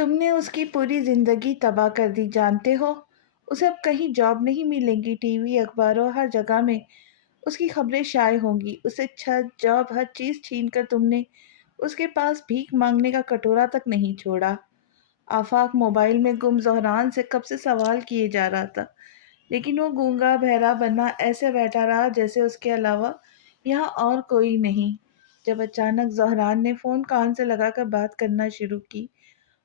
تم نے اس کی پوری زندگی تباہ کر دی، جانتے ہو؟ اسے اب کہیں جاب نہیں ملیں گی، ٹی وی اخباروں ہر جگہ میں اس کی خبریں شائع ہوں گی۔ اسے چھت جاب ہر چیز چھین کر تم نے اس کے پاس بھیک مانگنے کا کٹورا تک نہیں چھوڑا۔ آفاق موبائل میں گم زہران سے کب سے سوال کیے جا رہا تھا، لیکن وہ گونگا بہرا بنا ایسے بیٹھا رہا جیسے اس کے علاوہ یہاں اور کوئی نہیں۔ جب اچانک زہران نے فون کان سے لگا کر بات کرنا شروع کی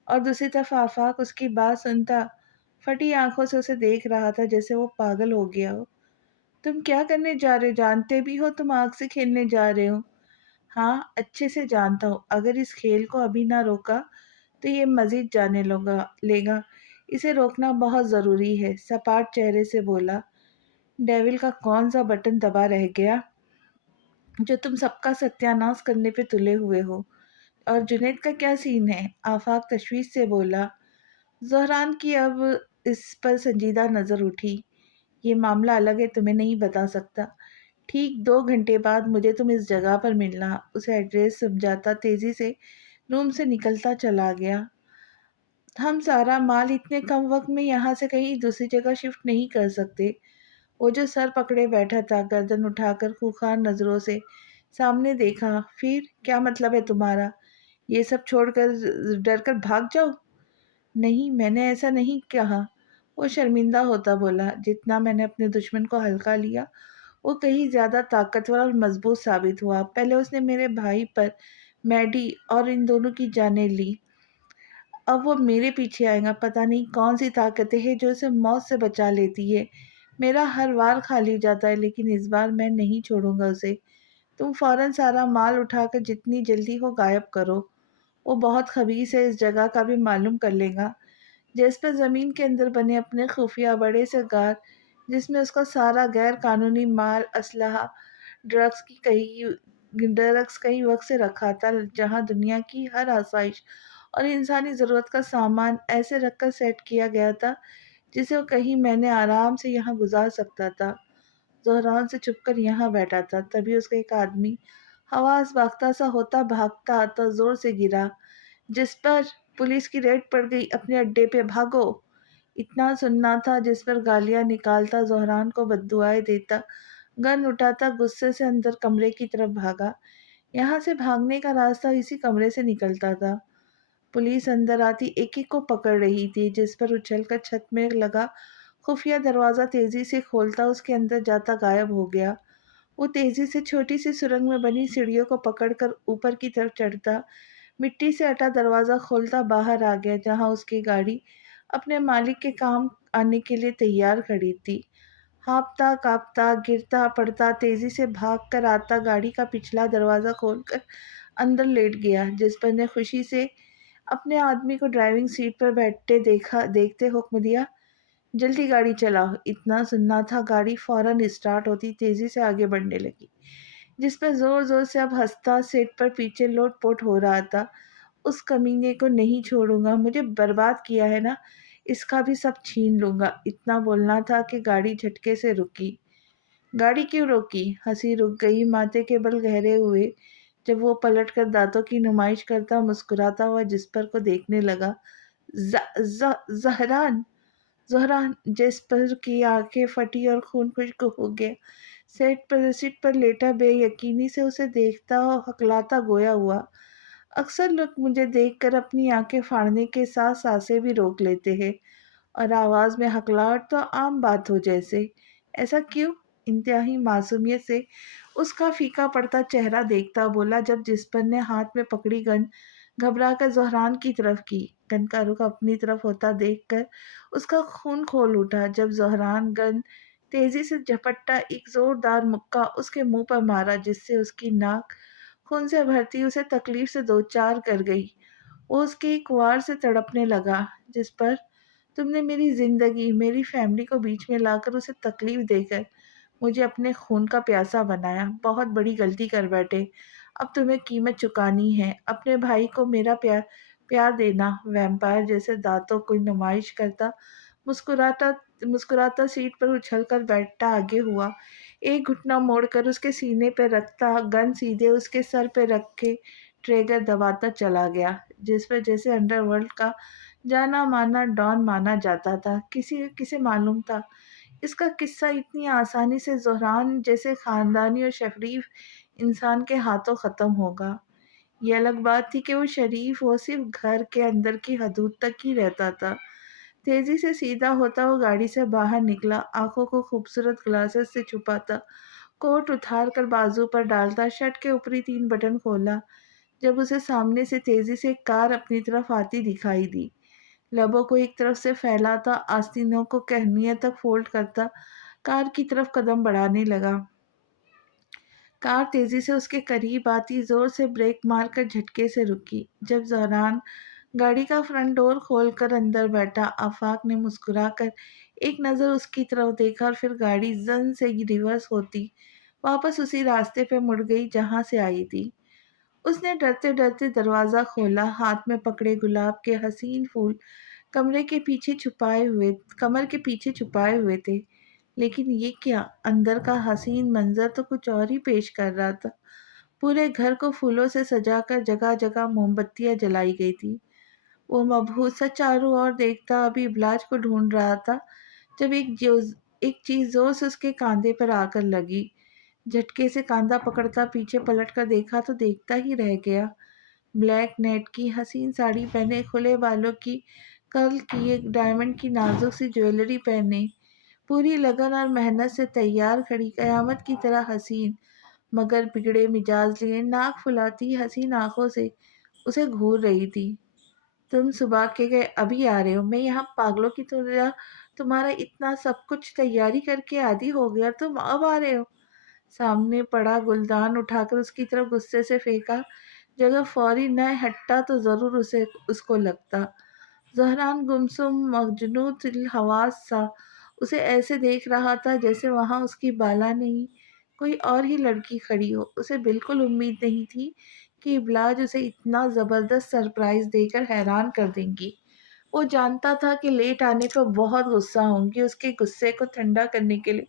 اور دوسری طرف آفاق اس کی بات سنتا پھٹی آنکھوں سے اسے دیکھ رہا تھا جیسے وہ پاگل ہو گیا ہو۔ تم کیا کرنے جا رہے ہو؟ جانتے بھی ہو تم آگ سے کھیلنے جا رہے ہو۔ ہاں اچھے سے جانتا ہوں، اگر اس کھیل کو ابھی نہ روکا تو یہ مزید جانے لے گا۔ اسے روکنا بہت ضروری ہے، سپاٹ چہرے سے بولا۔ ڈیول کا کون سا بٹن دبا رہ گیا جو تم سب کا ستیہ ناش کرنے پہ تلے ہوئے ہو؟ اور جنید کا کیا سین ہے؟ آفاق تشویش سے بولا۔ زہران کی اب اس پر سنجیدہ نظر اٹھی۔ یہ معاملہ الگ ہے، تمہیں نہیں بتا سکتا۔ ٹھیک 2 گھنٹے بعد مجھے تم اس جگہ پر ملنا۔ اسے ایڈریس سمجھاتا تیزی سے روم سے نکلتا چلا گیا۔ ہم سارا مال اتنے کم وقت میں یہاں سے کہیں دوسری جگہ شفٹ نہیں کر سکتے۔ وہ جو سر پکڑے بیٹھا تھا گردن اٹھا کر خوخار نظروں سے سامنے دیکھا۔ پھر کیا مطلب ہے تمہارا؟ یہ سب چھوڑ کر ڈر کر بھاگ جاؤ؟ نہیں، میں نے ایسا نہیں کہا، وہ شرمندہ ہوتا بولا۔ جتنا میں نے اپنے دشمن کو ہلکا لیا وہ کہیں زیادہ طاقتور اور مضبوط ثابت ہوا۔ پہلے اس نے میرے بھائی پر، میڈی اور ان دونوں کی جانیں لی، اب وہ میرے پیچھے آئے گا۔ پتہ نہیں کون سی طاقتیں ہیں جو اسے موت سے بچا لیتی ہے۔ میرا ہر وار خالی جاتا ہے لیکن اس بار میں نہیں چھوڑوں گا اسے۔ تم فوراً سارا مال اٹھا کر جتنی جلدی ہو غائب کرو۔ وہ بہت خبیث ہے، اس جگہ کا بھی معلوم کر لے گا۔ جس پر زمین کے اندر بنے اپنے خفیہ بڑے سے غار، جس میں اس کا سارا غیر قانونی مال، اسلحہ، ڈرگس کئی وقت سے رکھا تھا، جہاں دنیا کی ہر آسائش اور انسانی ضرورت کا سامان ایسے رکھ کر سیٹ کیا گیا تھا جسے وہ کہیں میں نے آرام سے یہاں گزار سکتا تھا۔ زہران سے چھپ کر یہاں بیٹھا تھا، تبھی اس کا ایک آدمی حواس باختہ سا ہوتا بھاگتا آتا زور سے گرا۔ جس پر پولیس کی ریڈ پڑ گئی، اپنے اڈے پہ بھاگو! اتنا سننا تھا جس پر گالیاں نکالتا، زہران کو بددعائیں دیتا، گن اٹھاتا غصے سے اندر کمرے کی طرف بھاگا۔ یہاں سے بھاگنے کا راستہ اسی کمرے سے نکلتا تھا۔ پولیس اندر آتی ایک ایک کو پکڑ رہی تھی، جس پر اچھل کر چھت میں لگا خفیہ دروازہ تیزی سے کھولتا اس کے اندر جاتا غائب ہو گیا۔ وہ تیزی سے چھوٹی سی سرنگ میں بنی سیڑھیوں کو پکڑ کر اوپر کی طرف چڑھتا، مٹی سے اٹا دروازہ کھولتا باہر آ گیا جہاں اس کی گاڑی اپنے مالک کے کام آنے کے لیے تیار کھڑی تھی۔ ہانپتا کانپتا گرتا پڑتا تیزی سے بھاگ کر آتا گاڑی کا پچھلا دروازہ کھول کر اندر لیٹ گیا۔ جس پر نے خوشی سے اپنے آدمی کو ڈرائیونگ سیٹ پر بیٹھتے دیکھتے حکم دیا، جلدی گاڑی چلاؤ۔ اتنا سننا تھا گاڑی فوراً اسٹارٹ ہوتی تیزی سے آگے بڑھنے لگی، جس پر زور زور سے اب ہنستا سیٹ پر پیچھے لوٹ پوٹ ہو رہا تھا۔ اس کمینے کو نہیں چھوڑوں گا، مجھے برباد کیا ہے نا، اس کا بھی سب چھین لوں گا۔ اتنا بولنا تھا کہ گاڑی جھٹکے سے رکی۔ گاڑی کیوں روکی؟ ہنسی رک گئی، ماتھے کے بل گہرے ہوئے جب وہ پلٹ کر دانتوں کی نمائش کرتا مسکراتا ہوا جسپر کو دیکھنے لگا۔ زہران! زہران! جسپر کی آنکھیں پھٹی اور خون خشک ہو گیا۔ سیٹ پر لیٹا بے یقینی سے اسے دیکھتا اور ہکلاتا گویا ہوا، اکثر لوگ مجھے دیکھ کر اپنی آنکھیں پھاڑنے کے ساتھ سانسیں بھی روک لیتے ہیں، اور آواز میں ہکلاہٹ تو عام بات ہو جیسے۔ ایسا کیوں؟ انتہائی معصومیت سے اس کا پھیکا پڑتا چہرہ دیکھتا بولا جب جسپر نے ہاتھ میں پکڑی گن گھبرا کر زہران کی طرف کی۔ گن کا رخ اپنی طرف ہوتا دیکھ کر اس کا خون کھول اٹھا جب زہران گن تیزی سے جھپٹا ایک زوردار مکہ اس کے منہ پر مارا، جس سے اس کی ناک خون سے بھرتی اسے تکلیف سے دوچار کر گئی۔ وہ اس کے ایک وار سے تڑپنے لگا۔ جس پر تم نے میری زندگی، میری فیملی کو بیچ میں لا کر اسے تکلیف دے کر مجھے اپنے خون کا پیاسا بنایا، بہت بڑی غلطی کر بیٹھے۔ اب تمہیں قیمت چکانی ہے۔ اپنے بھائی کو میرا پیار دینا۔ ویمپائر جیسے دانتوں کی نمائش کرتا مسکراتا سیٹ پر اچھل کر بیٹھتا آگے ہوا، ایک گھٹنا موڑ کر اس کے سینے پہ رکھتا، گن سیدھے اس کے سر پہ رکھ کے ٹریگر دباتا چلا گیا۔ جس پر جیسے انڈر ورلڈ کا जाना माना डॉन माना जाता था। किसी किसे मालूम था इसका किस्सा इतनी आसानी से ज़ोहरान जैसे खानदानी और शरीफ इंसान के हाथों ख़त्म होगा। ये अलग बात थी कि वो शरीफ वो सिर्फ घर के अंदर की हदूद तक ही रहता था। तेजी से सीधा होता वो गाड़ी से बाहर निकला, आंखों को खूबसूरत ग्लासेस से छुपाता, कोट उतार कर बाजू पर डालता, शर्ट के ऊपरी 3 बटन खोला। जब उसे सामने से तेजी से एक कार अपनी तरफ आती दिखाई दी, लबों को एक तरफ से फैलाता, आस्तीनों को कहनियों तक फोल्ड करता, कार की तरफ कदम बढ़ाने लगा। कार तेजी से उसके करीब आती जोर से ब्रेक मारकर झटके से रुकी। जब ज़हरान गाड़ी का फ्रंट डोर खोलकर अंदर बैठा, आफाक ने मुस्कुराकर एक नज़र उसकी तरफ देखा और फिर गाड़ी जन से ही रिवर्स होती वापस उसी रास्ते पे मुड़ गई जहां से आई थी। उसने डरते डरते दरवाज़ा खोला, हाथ में पकड़े गुलाब के हसीन फूल कमर के पीछे छुपाए हुए थे। लेकिन ये क्या, अंदर का हसीन मंजर तो कुछ और ही पेश कर रहा था। पूरे घर को फूलों से सजाकर जगह जगह मोमबत्तियां जलाई गई थी। वो मबहूत सा चारों ओर देखता अभी इबलाज को ढूंढ रहा था, जब एक चीज जोर से उसके कांधे पर आकर लगी। झटके से कांधा पकड़ता पीछे पलट कर देखा तो देखता ही रह गया। ब्लैक नेट की हसीन साड़ी पहने, खुले बालों की कर्ल की एक डायमंड की नाजुक सी ज्वेलरी पहने, पूरी लगन और मेहनत से तैयार खड़ी, कयामत की तरह हसीन मगर बिगड़े मिजाज लिए नाक फुलाती हसीन आंखों से उसे घूर रही थी। तुम सुबह के गए अभी आ रहे हो, मैं यहाँ पागलों की तरह तुम्हारा इतना सब कुछ तैयारी करके आदी हो गया, तुम अब आ रहे हो। सामने पड़ा गुलदान उठाकर उसकी तरफ गुस्से से फेंका। जगह फौरी न हटता तो जरूर उसे उसको लगता। ज़हरान गुमसुम मजनू तिल हवास सा उसे ऐसे देख रहा था जैसे वहां उसकी बाला नहीं, कोई और ही लड़की खड़ी हो। उसे बिल्कुल उम्मीद नहीं थी कि इबलाज उसे इतना ज़बरदस्त सरप्राइज देकर हैरान कर देंगी। वो जानता था कि लेट आने पर बहुत गुस्सा होंगी, उसके गुस्से को ठंडा करने के लिए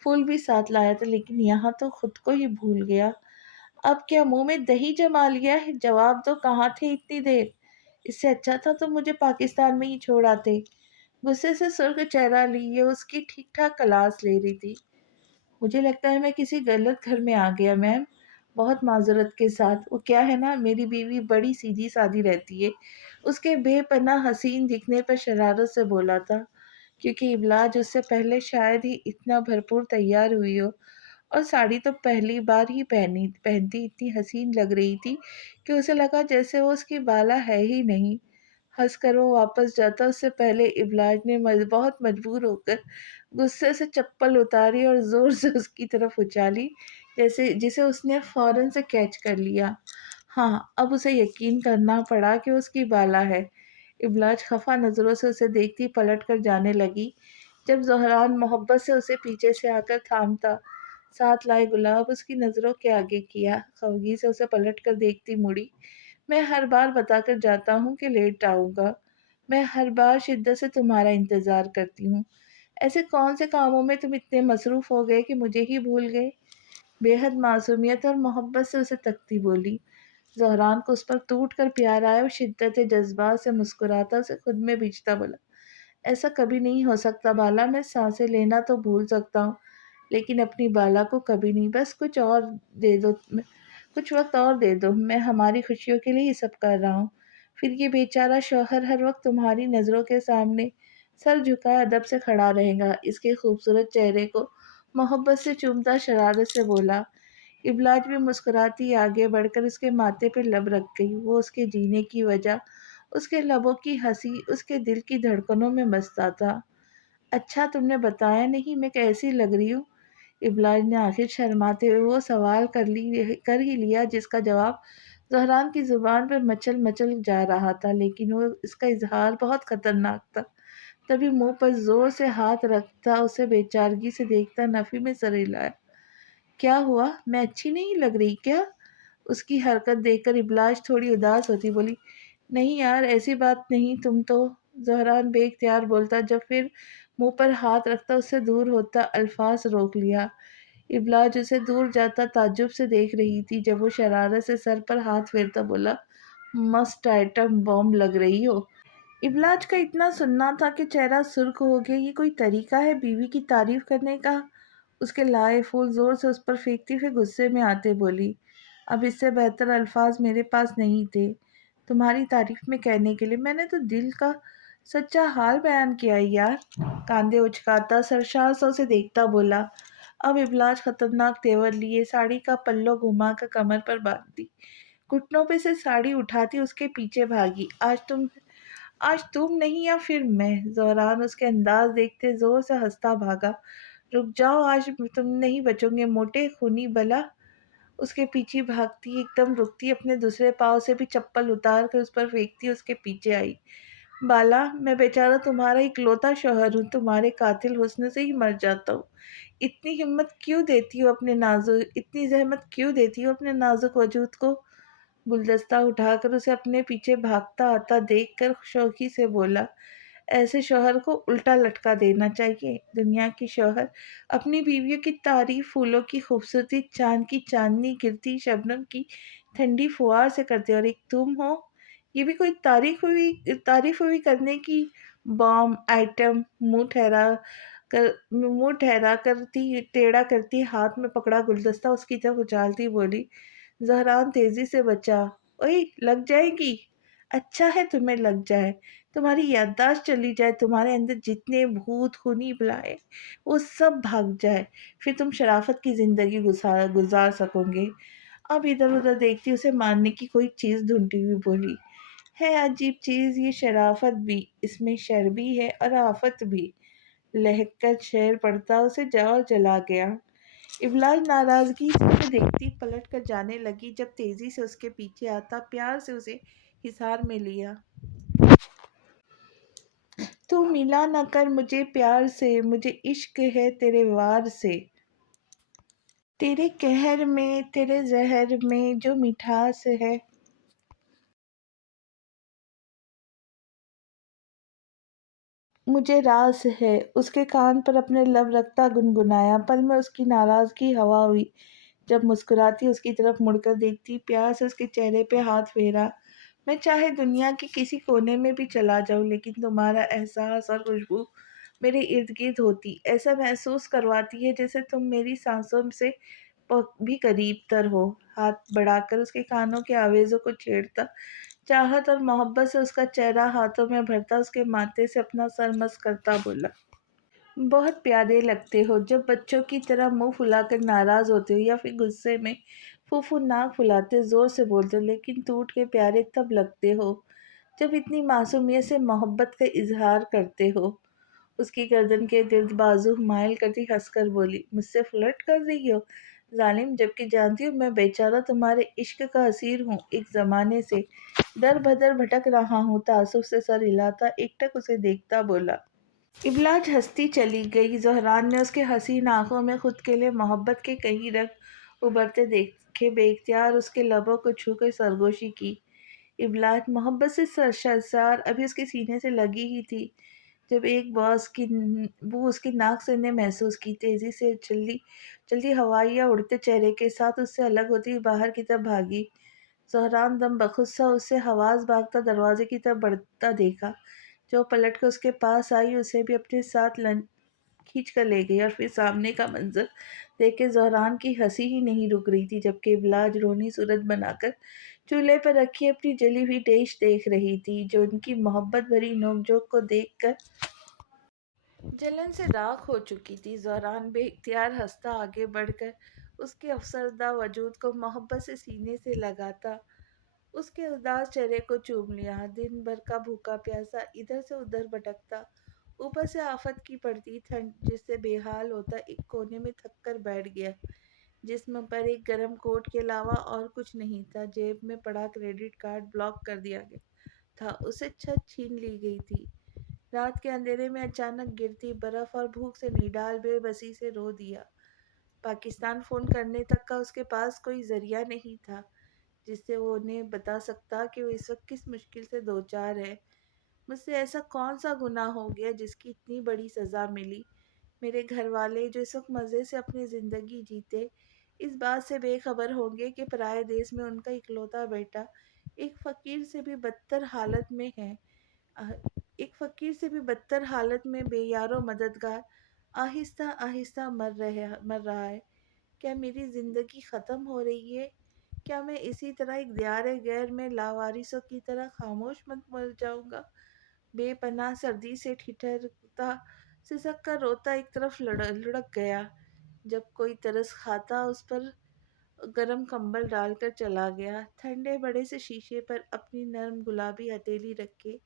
फूल भी साथ लाया था, लेकिन यहाँ तो खुद को ही भूल गया। अब क्या मुंह में दही जमा लिया है? जवाब दो, कहाँ थे इतनी देर? इससे अच्छा था तुम मुझे पाकिस्तान में ही छोड़ आते। गुस्से से सुर्ख चेहरा लिए उसकी ठीक ठाक क्लास ले रही थी। मुझे लगता है मैं किसी गलत घर में आ गया मैम, बहुत माजरत के साथ। वो क्या है ना, मेरी बीवी बड़ी सीधी सादी रहती है। उसके बेपनाह हसीन दिखने पर शरारत से बोला था, क्योंकि इबलाज उससे पहले शायद ही इतना भरपूर तैयार हुई हो, और साड़ी तो पहली बार ही पहनती इतनी हसीन लग रही थी कि उसे लगा जैसे वो उसकी बाला है ही नहीं। हंसकर वो वापस जाता उससे पहले इबलाज ने बहुत मजबूर होकर गुस्से से चप्पल उतारी और जोर से उसकी तरफ उछाली, जैसे जिसे उसने फौरन से कैच कर लिया। हाँ, अब उसे यकीन करना पड़ा कि उसकी बाला है। इबलाज खफा नजरों से उसे देखती पलट कर जाने लगी। जब ज़हरान मोहब्बत से उसे पीछे से आकर थामता, साथ लाए गुलाब उसकी नज़रों के आगे किया, खफगी से उसे पलट कर देखती मुड़ी। मैं हर बार बताकर जाता हूँ कि लेट आऊँगा। मैं हर बार शिद्दत से तुम्हारा इंतज़ार करती हूँ। ऐसे कौन से कामों में तुम इतने मसरूफ़ हो गए कि मुझे ही भूल गए? बेहद मासूमियत और मोहब्बत से उसे तकती बोली। ज़हरान को उस पर टूट कर प्यार आया और शिद्दत जज़्बात से मुस्कुराता उसे खुद में बींचता बोला, ऐसा कभी नहीं हो सकता बाला, मैं सांसें लेना तो भूल सकता हूँ, लेकिन अपनी बाला को कभी नहीं। बस दे दो कुछ वक्त और दे दो, मैं हमारी खुशियों के लिए ये सब कर रहा हूँ। फिर ये बेचारा शौहर हर वक्त तुम्हारी नज़रों के सामने सर झुकाए अदब से खड़ा रहेगा। इसके खूबसूरत चेहरे को मोहब्बत से चूमता शरारत से बोला। इबलाज भी मुस्कुराती आगे बढ़कर उसके माथे पर लब रख गई। वो उसके जीने की वजह, उसके लबों की हंसी, उसके दिल की धड़कनों में बसता था। अच्छा, तुमने बताया नहीं मैं कैसी लग रही हूँ? इबलाज ने आखिर शर्माते हुए वो सवाल कर ही लिया जिसका जवाब ज़हरान की ज़ुबान पर मचल मचल जा रहा था, लेकिन वो इसका इजहार बहुत खतरनाक था। तभी मुंह पर जोर से हाथ रखता उसे बेचारगी से देखता नफी में सर हिलाया। क्या हुआ, मैं अच्छी नहीं लग रही क्या? उसकी हरकत देखकर इबलाज थोड़ी उदास होती बोली, नहीं यार, ऐसी बात नहीं, तुम तो। ज़हरान बेख्तियार बोलता, जब फिर मुंह पर हाथ रखता उससे दूर होता, अल्फाज रोक लिया। इबलाज उसे दूर जाता ताज्जुब से देख रही थी। जब वो शरारत से सर पर हाथ फेरता बोला, मस्त आइटम बॉम्ब लग रही हो। इबलाज का इतना सुनना था कि चेहरा सुर्ख हो गया। ये कोई तरीका है बीवी की तारीफ करने का? उसके लाए फूल जोर से उस पर फेंकती हुई गुस्से में आते बोली, अब इससे बेहतर अल्फाज मेरे पास नहीं थे तुम्हारी तारीफ में कहने के लिए। मैंने तो दिल का सच्चा हाल बयान किया है यार। कांधे उचकाता सरशार सा उसे देखता बोला। अब इबलाज खतरनाक तेवर लिए साड़ी का पल्लो घुमा कर कमर पर बांध दी, घुटनों पे से साड़ी उठाती उसके पीछे भागी। आज तुम नहीं या फिर मैं? ज़ोहरान उसके अंदाज देखते जोर से हंसता भागा। रुक जाओ, आज तुम नहीं बचोगे मोटे खूनी बला। उसके पीछे भागती, एकदम रुकती, अपने दूसरे पाँव से भी चप्पल उतार कर उस पर फेंकती उसके पीछे आई। बाला, मैं बेचारा तुम्हारा इकलौता शौहर हूँ, तुम्हारे कातिल हुस्न से ही मर जाता हूँ। इतनी जहमत क्यों देती हो अपने नाजुक वजूद को? गुलदस्ता उठाकर उसे अपने पीछे भागता आता देखकर शौकी से बोला, ऐसे शौहर को उल्टा लटका देना चाहिए। दुनिया की शौहर अपनी बीवियों की तारीफ फूलों की खूबसूरती, चांद की चांदनी, गिरती शबनम की ठंडी फुहार से करते, और एक तुम हो, ये भी कोई तारीफ हुई करने की? Bomb item. मुंह ठहरा करती, टेढ़ा करती, हाथ में पकड़ा गुलदस्ता उसकी तरफ उछालती बोली, ज़हरान तेजी से बचा। ओए, लग जाएगी। अच्छा है तुम्हें लग जाए, तुम्हारी याददाश्त चली जाए, तुम्हारे अंदर जितने भूत खूनी बुलाए वो सब भाग जाए, फिर तुम शराफत की जिंदगी गुजार गुजार सकोगे। अब इधर उधर देखती उसे मारने की कोई चीज ढूंढती हुई बोली, है अजीब चीज ये शराफत भी, इसमें शर भी है और आफत भी। लहक कर शेर पड़ता उसे जाओ जला गया। इब्लाज नाराजगी से उसे देखती पलट कर जाने लगी, जब तेजी से उसके पीछे आता प्यार से उसे हिसार में लिया। तू मिला न कर मुझे प्यार से, मुझे इश्क है तेरे वार से, तेरे कहर में तेरे जहर में जो मिठास है। मुझे रास है। उसके कान पर अपने लब रखता गुनगुनाया। पल में उसकी नाराजगी हवा हुई, जब मुस्कुराती उसकी तरफ मुड़कर देखती, प्यार से उसके चेहरे पे हाथ फेरा। मैं चाहे दुनिया के किसी कोने में भी चला जाऊं, लेकिन तुम्हारा एहसास और खुशबू मेरे इर्द गिर्द होती, ऐसा महसूस करवाती है जैसे तुम मेरी सांसों से भी करीब तर हो। हाथ बढ़ाकर उसके कानों के आवेजों को छेड़ता, चाहत और मोहब्बत से उसका चेहरा हाथों में भरता, उसके माथे से अपना सर मस करता बोला, बहुत प्यारे लगते हो जब बच्चों की तरह मुंह फुलाकर नाराज होते हो, या फिर गुस्से में फूफू नाक फुलाते जोर से बोलते हो, लेकिन टूट के प्यारे तब लगते हो जब इतनी मासूमियत से मोहब्बत का इजहार करते हो। उसकी गर्दन के गिर्द बाजू माइल करती हंसकर बोली, मुझसे फ्लर्ट कर रही हो जालिम, जबकि जानती हूँ मैं बेचारा तुम्हारे इश्क का असीर हूँ। एक जमाने से दर बदर भटक रहा हूँ। तासुब से सर हिलाता एकटक उसे देखता बोला। इबलाज हंसती चली गई। ज़हरान ने उसके हसीन आंखों में खुद के लिए मोहब्बत के कई रंग उभरते देखे, बेख्तियार उसके लबों को छूकर सरगोशी की। इबलाज मोहब्बत से सरशार अभी उसके सीने से लगी ही थी, जब एक बॉस की बू उसकी नाक से ने महसूस की। तेजी से चलती चलती हवाइयाँ उड़ते चेहरे के साथ उससे अलग होती बाहर की तरफ भागी। ज़हरान दम बखुद सा उसे हवास भागता दरवाजे की तरफ बढ़ता देखा। जो पलट कर उसके पास आई, उसे भी अपने साथ खींच कर ले गई, और फिर सामने का मंजर देख के ज़हरान की हंसी ही नहीं रुक रही थी, जबकि इबलाज रोनी सूरत बनाकर चूल्हे पर रखी अपनी जली हुई डिश देख रही थी, जो उनकी मोहब्बत भरी नोकझोंक को देखकर जलन से राख हो चुकी थी। ज़हरान बेख्तियार हंसता आगे बढ़कर उसके अफसरदा वजूद को मोहब्बत से सीने से लगाता, उसके उदास चेहरे को चूम लिया। दिन भर का भूखा प्यासा इधर से उधर भटकता, ऊपर से आफत की पड़ती ठंड जिससे बेहाल होता एक कोने में थक कर बैठ गया। जिस्म पर एक गर्म कोट के अलावा और कुछ नहीं था। जेब में पड़ा क्रेडिट कार्ड ब्लॉक कर दिया गया था, उसे छत छीन ली गई थी। रात के अंधेरे में अचानक गिरती बर्फ और भूख से निडाल बेबसी से रो दिया। पाकिस्तान फ़ोन करने तक का उसके पास कोई जरिया नहीं था जिससे वो उन्हें बता सकता कि वो इस वक्त किस मुश्किल से दो चार है। मुझसे ऐसा कौन सा गुनाह हो गया जिसकी इतनी बड़ी सज़ा मिली? मेरे घर वाले जो इस वक्त मज़े से अपनी ज़िंदगी जीते, इस बात से बेखबर होंगे कि पराए देश में उनका इकलौता बेटा एक फ़कीर से भी बदतर हालत में है। ایک فقیر سے بھی بدتر حالت میں بے یارو مددگار آہستہ آہستہ مر رہا ہے۔ کیا میری زندگی ختم ہو رہی ہے؟ کیا میں اسی طرح ایک دیار غیر میں لاوارثوں کی طرح خاموش مر جاؤں گا؟ بے پناہ سردی سے ٹھٹھرتا سسک کر روتا ایک طرف لڑک گیا۔ جب کوئی ترس کھاتا اس پر گرم کمبل ڈال کر چلا گیا۔ ٹھنڈے بڑے سے شیشے پر اپنی نرم گلابی ہتھیلی رکھ کے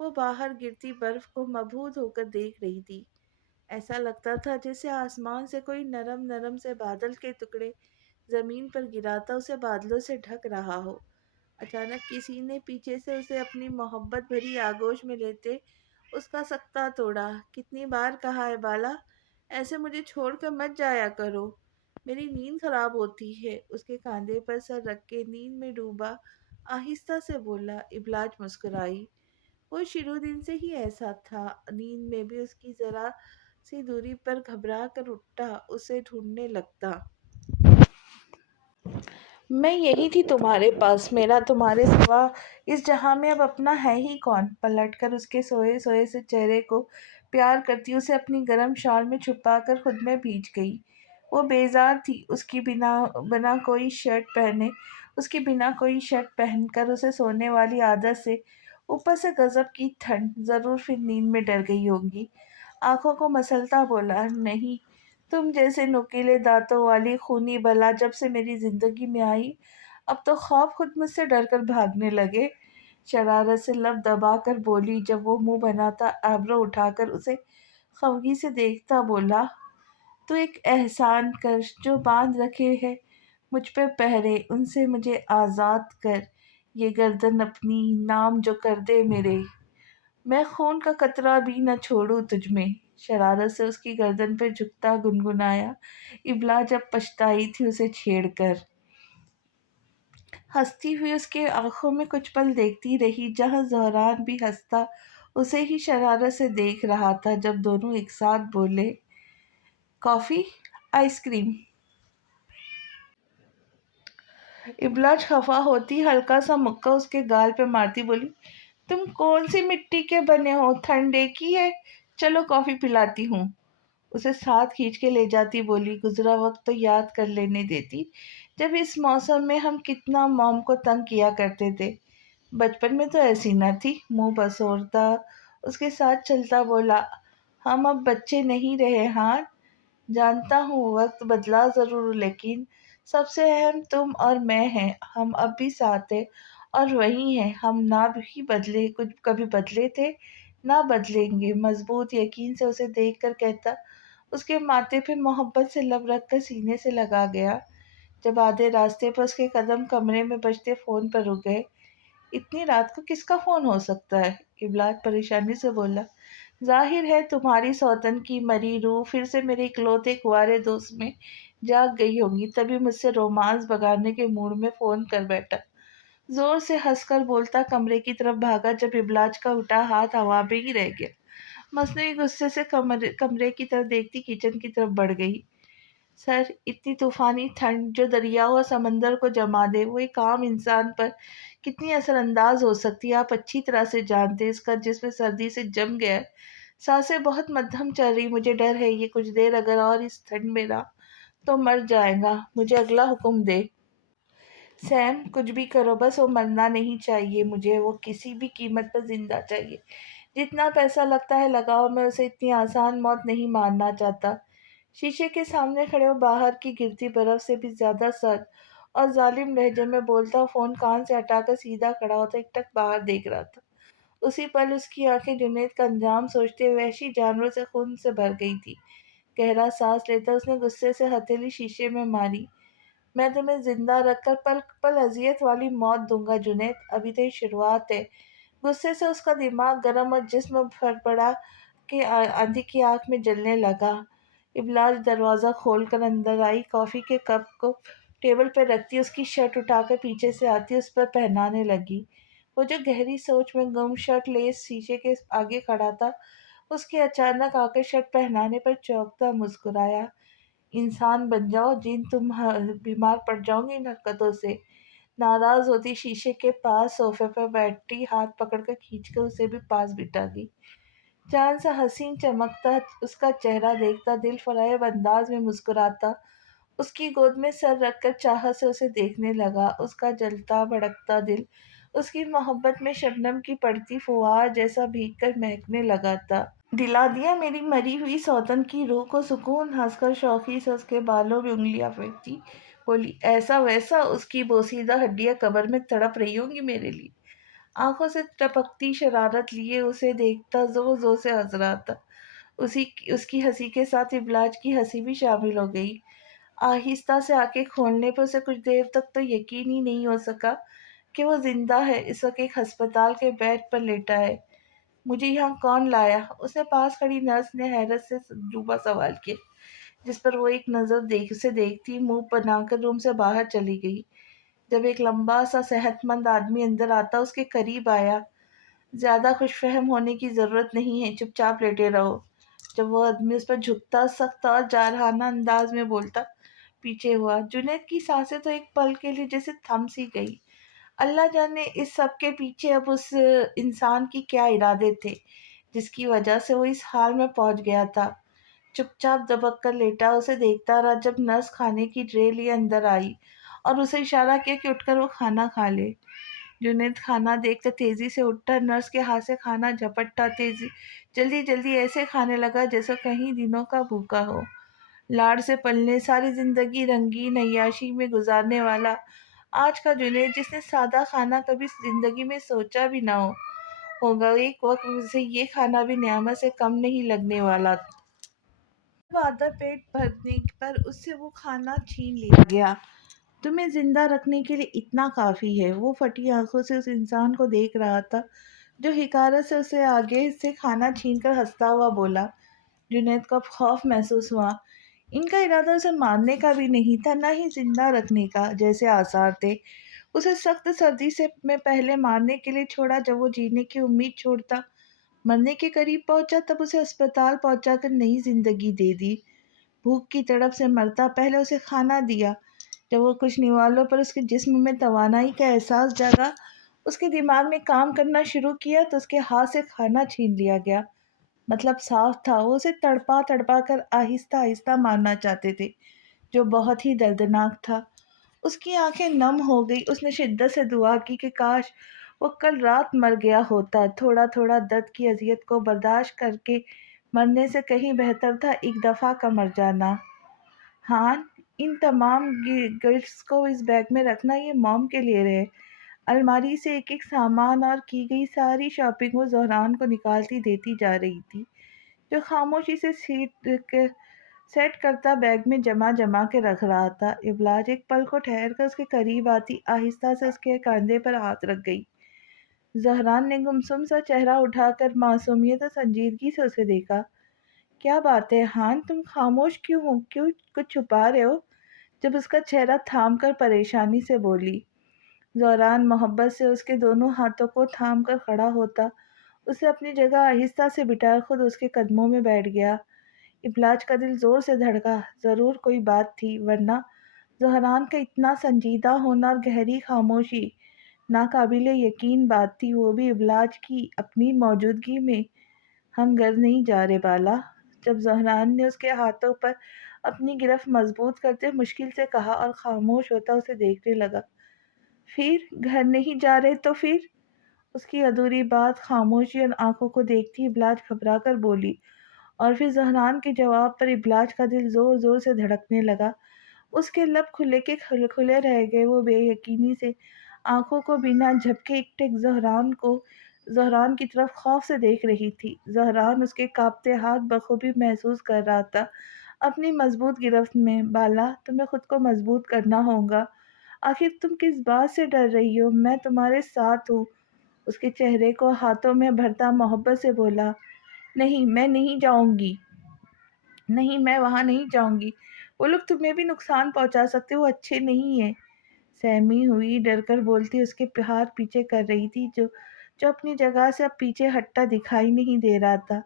وہ باہر گرتی برف کو مبہوت ہو کر دیکھ رہی تھی۔ ایسا لگتا تھا جیسے آسمان سے کوئی نرم نرم سے بادل کے ٹکڑے زمین پر گراتا اسے بادلوں سے ڈھک رہا ہو۔ اچانک کسی نے پیچھے سے اسے اپنی محبت بھری آغوش میں لیتے اس کا سکتہ توڑا۔ کتنی بار کہا ہے بالا، ایسے مجھے چھوڑ کر مت جایا کرو، میری نیند خراب ہوتی ہے۔ اس کے کاندھے پر سر رکھ کے نیند میں ڈوبا آہستہ سے بولا۔ ابلاج مسکرائی۔ وہ شروع دن سے ہی ایسا تھا، نیند میں بھی اس کی ذرا سی دوری پر گھبرا کر اٹھتا، اسے ڈھونڈنے لگتا۔ میں یہی تھی تمہارے پاس، میرا تمہارے سوا اس جہاں میں اب اپنا ہے ہی کون؟ پلٹ کر اس کے سوئے سوئے سے چہرے کو پیار کرتی اسے اپنی گرم شال میں چھپا کر خود میں بھیج گئی۔ وہ بیزار تھی، اس کی بنا کوئی شرٹ پہن کر اسے سونے والی عادت سے، اوپر سے غضب کی ٹھنڈ، ضرور پھر نیند میں ڈر گئی ہوگی۔ آنکھوں کو مسلتا بولا، نہیں، تم جیسے نوکیلے دانتوں والی خونی بلا جب سے میری زندگی میں آئی، اب تو خواب خود مجھ سے ڈر کر بھاگنے لگے۔ شرارت سے لب دبا کر بولی۔ جب وہ منہ بناتا آبرو اٹھا کر اسے خفگی سے دیکھتا بولا، تو ایک احسان کر، جو باندھ رکھے ہے مجھ پہ پہرے، ان سے مجھے آزاد کر، یہ گردن اپنی نام جو کر دے میرے، میں خون کا قطرہ بھی نہ چھوڑوں تجھ میں۔ شرارت سے اس کی گردن پہ جھکتا گنگنایا۔ ابلا جب پچھتائی تھی اسے چھیڑ کر، ہنستی ہوئی اس کے آنکھوں میں کچھ پل دیکھتی رہی، جہاں زہران بھی ہنستا اسے ہی شرارت سے دیکھ رہا تھا۔ جب دونوں ایک ساتھ بولے، کافی، آئس کریم؟ ابلاج خفا ہوتی ہلکا سا مکہ اس کے گال پہ مارتی بولی، تم کون سی مٹی کے بنے ہو؟ ٹھنڈ ایک ہی ہے، چلو کافی پلاتی ہوں۔ اسے ساتھ کھینچ کے لے جاتی بولی، گزرا وقت تو یاد کر لینے دیتی، جب اس موسم میں ہم کتنا موم کو تنگ کیا کرتے تھے۔ بچپن میں تو ایسی نہ تھی۔ منہ بسورتا اس کے ساتھ چلتا بولا، ہم اب بچے نہیں رہے ہاں، جانتا ہوں وقت بدلا ضرور، لیکن سب سے اہم تم اور میں ہیں، ہم اب بھی ساتھ ہیں اور وہی ہیں، ہم نہ بھی بدلے، کچھ کبھی بدلے تھے نہ بدلیں گے۔ مضبوط یقین سے اسے دیکھ کر کہتا اس کے ماتھے پہ محبت سے لب رکھ کر سینے سے لگا گیا۔ جب آدھے راستے پر اس کے قدم کمرے میں بجتے فون پر رک گئے، اتنی رات کو کس کا فون ہو سکتا ہے؟ ابلاج پریشانی سے بولا، ظاہر ہے تمہاری سوتن کی مری روح پھر سے میرے اکلوتے کنوارے دوست میں جاگ گئی ہوگی، تبھی مجھ سے رومانس بگاڑنے کے موڈ میں فون کر بیٹھا۔ زور سے ہنس کر بولتا کمرے کی طرف بھاگا، جب ابلاج کا اٹھا ہاتھ ہوا پہ ہی رہ گیا۔ مصنوعی غصے سے کمرے کی طرف دیکھتی کچن کی طرف بڑھ گئی۔ سر، اتنی طوفانی ٹھنڈ جو دریا اور سمندر کو جما دے، وہ ایک عام انسان پر کتنی اثر انداز ہو سکتی ہے، آپ اچھی طرح سے جانتے ہیں۔ اس کا جسم سردی سے جم گیا ہے، سانسیں بہت مدھم چل رہی، مجھے ڈر ہے یہ کچھ دیر اگر اور اس ٹھنڈ میں رہا تو مر جائے گا، مجھے اگلا حکم دے۔ سیم، کچھ بھی کرو، بس وہ مرنا نہیں چاہیے، مجھے وہ کسی بھی قیمت پر زندہ چاہیے، جتنا پیسہ لگتا ہے لگاؤ، میں اسے اتنی آسان موت نہیں مارنا چاہتا۔ شیشے کے سامنے کھڑے ہو باہر کی گرتی برف سے بھی زیادہ سرد اور ظالم لہجے میں بولتا، فون کان سے ہٹا کر سیدھا کھڑا ہوتا ایک ٹک باہر دیکھ رہا تھا۔ اسی پل اس کی آنکھیں جنید کا انجام سوچتے ہوئے وحشی جانوروں سے خون سے بھر گئی تھی۔ گہرا سانس لیتا اس نے غصے سے ہتھیلی شیشے میں ماری، میں تمہیں زندہ رکھ کر پل پل اذیت والی موت دوں گا جنید، ابھی تو یہ شروعات ہے۔ غصے سے اس کا دماغ گرم اور جسم پھڑپڑا کے آندھی کی آنکھ میں جلنے لگا۔ ابلاج دروازہ کھول کر اندر آئی، کافی کے کپ کو ٹیبل پہ رکھتی اس کی شرٹ اٹھا کر پیچھے سے آتی اس پر پہنانے لگی۔ وہ جو گہری سوچ میں گم شرٹ لیس شیشے کے آگے کھڑا تھا، اس کے اچانک آ کر شرٹ پہنانے پر چونکتا مسکرایا، انسان بن جاؤ جین، تم بیمار پڑ جاؤ گی ان حرکتوں سے۔ नाराज होती शीशे के पास सोफे पर बैठी, हाथ पकड़कर खींच कर उसे भी पास बिठा दी। चांद सा हसीन चमकता उसका चेहरा देखता, दिल फरेब अंदाज में मुस्कुराता, उसकी गोद में सर रखकर चाहत से उसे देखने लगा। उसका जलता भड़कता दिल उसकी मोहब्बत में शबनम की पड़ती फुहार जैसा भीग कर महकने लगा था। दिला दिया मेरी मरी हुई सौतन की रूह को सुकून, हंसकर शौकी से उसके बालों में उंगलियां फेरती बोली, ऐसा वैसा। उसकी बोसीदा हड्डियां कब्र में तड़प रही होंगी मेरे लिए। आंखों से टपकती शरारत लिए उसे देखता जोर जोर से हंस रहा था। उसी उसकी हंसी के साथ इबलाज की हंसी भी शामिल हो गई। आहिस्ता से आंखें खोलने पर उसे कुछ देर तक तो यकीन ही नहीं हो सका कि वो जिंदा है, इस वक्त एक अस्पताल के बेड पर लेटा है। मुझे यहाँ कौन लाया? उसने पास खड़ी नर्स ने हैरत से डूबा सवाल किया, जिस पर वो एक नज़र उसे देखती मुंह बनाकर रूम से बाहर चली गई। जब एक लंबा सा सेहतमंद आदमी अंदर आता उसके करीब आया, ज्यादा खुशफहम होने की जरूरत नहीं है, चुपचाप लेटे रहो। जब वो आदमी उस पर झुकता, सख्त और जारहाना अंदाज में बोलता, पीछे हुआ। जुनैद की सांसें तो एक पल के लिए जैसे थम सी गई। अल्लाह जाने इस सब के पीछे अब उस इंसान की क्या इरादे थे जिसकी वजह से वो इस हाल में पहुंच गया था। चुपचाप दबक कर लेटा उसे देखता रहा जब नर्स खाने की ट्रे लिए अंदर आई और उसे इशारा किया कि उठकर वो खाना खा ले। जुनैद खाना देखकर तेजी से उठा, नर्स के हाथ से खाना झपट्टा, तेजी जल्दी जल्दी ऐसे खाने लगा जैसे कहीं दिनों का भूखा हो। लाड़ से पलने सारी जिंदगी रंगीन अय्याशी में गुजारने वाला आज का जुनैद, जिसने सादा खाना कभी जिंदगी में सोचा भी ना होगा, एक वक्त उसे ये खाना भी नियामत से कम नहीं लगने वाला। जब आधा पेट भरने पर उससे वो खाना छीन लिया गया। तुम्हें जिंदा रखने के लिए इतना काफी है। वो फटी आंखों से उस इंसान को देख रहा था जो हिकारत से उसे आगे से खाना छीनकर हंसता हुआ बोला। जुनैद को अब खौफ महसूस हुआ। इनका इरादा उसे मारने का भी नहीं था, न ही जिंदा रखने का जैसे आसार थे। उसे सख्त सर्दी से में पहले मारने के लिए छोड़ा, जब वो जीने की उम्मीद छोड़ता, मरने के करीब पहुंचा, तब उसे अस्पताल पहुंचाकर नई जिंदगी दे दी। भूख की तड़प से मरता पहले उसे खाना दिया। जब वो कुछ निवालों पर उसके जिस्म में तवानाई का एहसास जागा, उसके दिमाग ने काम करना शुरू किया, तो उसके हाथ से खाना छीन लिया गया। मतलब साफ था, वो उसे तड़पा तड़पा कर आहिस्ता आहिस्ता मारना चाहते थे, जो बहुत ही दर्दनाक था। उसकी आंखें नम हो गई। उसने शिद्दत से दुआ की कि काश वो कल रात मर गया होता। थोड़ा थोड़ा दर्द की अजियत को बर्दाश्त करके मरने से कहीं बेहतर था एक दफ़ा का मर जाना। हाँ, इन तमाम गिफ्ट्स को इस बैग में रखना, ये मॉम के लिए रहे। अलमारी से एक एक सामान और की गई सारी शॉपिंग वो ज़हरान को निकालती देती जा रही थी, जो खामोशी से सेट करता बैग में जमा जमा के रख रहा था। इबलाज एक पल को ठहर कर उसके करीब आती आहिस्ता से उसके कंधे पर हाथ रख गई। जहरान ने गुमसुम सा चेहरा उठाकर मासूमियत और संजीदगी से उसे देखा। क्या बात है हान, तुम खामोश क्यों हो? क्यों कुछ छुपा रहे हो? जब उसका चेहरा थाम कर परेशानी से बोली। जौरान मोहब्बत से उसके दोनों हाथों को थाम कर खड़ा होता, उसे अपनी जगह आहिस्ता से बिठा खुद उसके कदमों में बैठ गया। इबलाज का दिल जोर से धड़का। ज़रूर कोई बात थी, वरना ज़हरान का इतना संजीदा होना और गहरी खामोशी नाकाबिले यकीन बात थी, वो भी इबलाज की अपनी मौजूदगी में। हम घर नहीं जा रहे बाला। जब ज़हरान ने उसके हाथों पर अपनी गिरफ्त मजबूत करते मुश्किल से कहा और खामोश होता उसे देखने लगा। फिर घर नहीं जा रहे तो फिर? उसकी अधूरी बात खामोशी और आंखों को देखती इबलाज घबरा कर बोली। और फिर जहरान के जवाब पर इबलाज का दिल जोर जोर से धड़कने लगा। उसके लब खुले के खुले खुले रह गए। वो बेयकीनी से आंखों को बिना झपके एकटक जहरान की तरफ खौफ से देख रही थी। जहरान उसके कांपते हाथ बखूबी महसूस कर रहा था अपनी मजबूत गिरफ्त में। बाला, तुम्हें खुद को मजबूत करना होगा। आखिर तुम किस बात से डर रही हो? मैं तुम्हारे साथ हूँ। उसके चेहरे को हाथों में भरता मोहब्बत से बोला। नहीं, मैं नहीं जाऊंगी। नहीं, मैं वहाँ नहीं जाऊंगी। वो लोग तुम्हें भी नुकसान पहुंचा सकते, वो अच्छे नहीं है। सहमी हुई डर कर बोलती उसके हाथ पीछे कर रही थी, जो जो अपनी जगह से अब पीछे हटता दिखाई नहीं दे रहा था।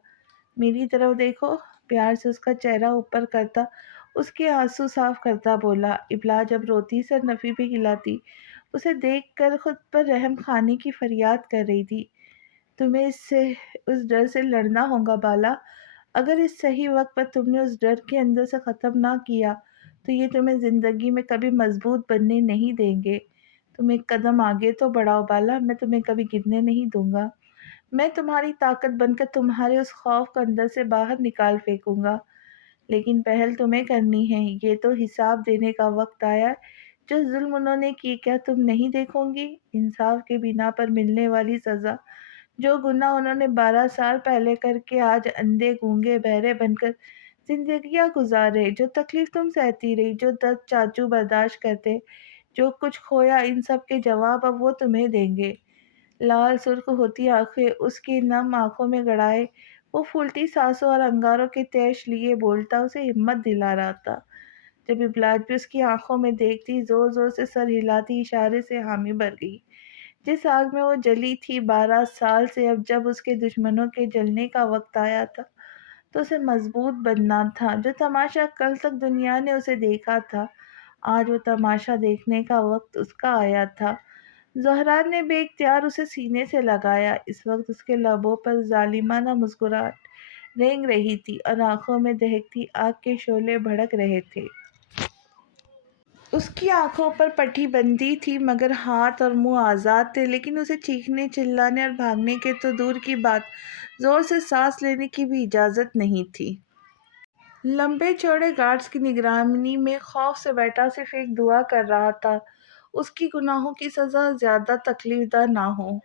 मेरी तरफ देखो। प्यार से उसका चेहरा ऊपर करता उसके आंसू साफ करता बोला। इबला जब रोती सर नफ़ी पे हिलाती, उसे देखकर खुद पर रहम खाने की फरियाद कर रही थी। तुम्हें इससे उस डर से लड़ना होगा बाला। अगर इस सही वक्त पर तुमने उस डर के अंदर से ख़त्म ना किया तो ये तुम्हें ज़िंदगी में कभी मजबूत बनने नहीं देंगे। तुम एक कदम आगे तो बढ़ाओ बाला, मैं तुम्हें कभी गिरने नहीं दूंगा। मैं तुम्हारी ताकत बनकर तुम्हारे उस खौफ को अंदर से बाहर निकाल फेंकूंगा। लेकिन पहल तुम्हें करनी है, ये तो हिसाब देने का वक्त आया है। जो जुल्म उन्होंने की क्या तुम नहीं देखोगी? इंसाफ के बिना पर मिलने वाली सजा। जो गुनाह उन्होंने 12 साल पहले करके आज अंधे गूंगे बहरे बनकर जिंदगियां गुजारे, जो तकलीफ तुम सहती रही, जो दर्द चाचू बर्दाश्त करते, जो कुछ खोया, इन सब के जवाब अब वो तुम्हें देंगे। लाल सुर्ख होती आंखें उसकी नम आंखों में गड़ाए वो फूलती सांसों और अंगारों के तैश लिए बोलता, उसे हिम्मत दिला रहा था। जब इब्लाज भी उसकी आंखों में देखती, जोर जोर से सर हिलाती, इशारे से हामी भर गई। जिस आग में वो जली थी 12 साल से, अब जब उसके दुश्मनों के जलने का वक्त आया था तो उसे मजबूत बनना था। जो तमाशा कल तक दुनिया ने उसे देखा था, आज वो तमाशा देखने का वक्त उसका आया था। ज़हरा ने बेइख्तियार उसे सीने से लगाया। इस वक्त उसके लबों पर जालिमाना मुस्कुराहट रेंग रही थी और आंखों में दहकती आग के शोले भड़क रहे थे। उसकी आंखों पर पट्टी बंधी थी मगर हाथ और मुंह आज़ाद थे, लेकिन उसे चीखने, चिल्लाने और भागने के तो दूर की बात, जोर से सांस लेने की भी इजाज़त नहीं थी। लंबे चौड़े गार्ड्स की निगरानी में खौफ से बैठा सिर्फ एक दुआ कर रहा था, उसकी गुनाहों की सज़ा ज़्यादा तकलीफदा ना हो।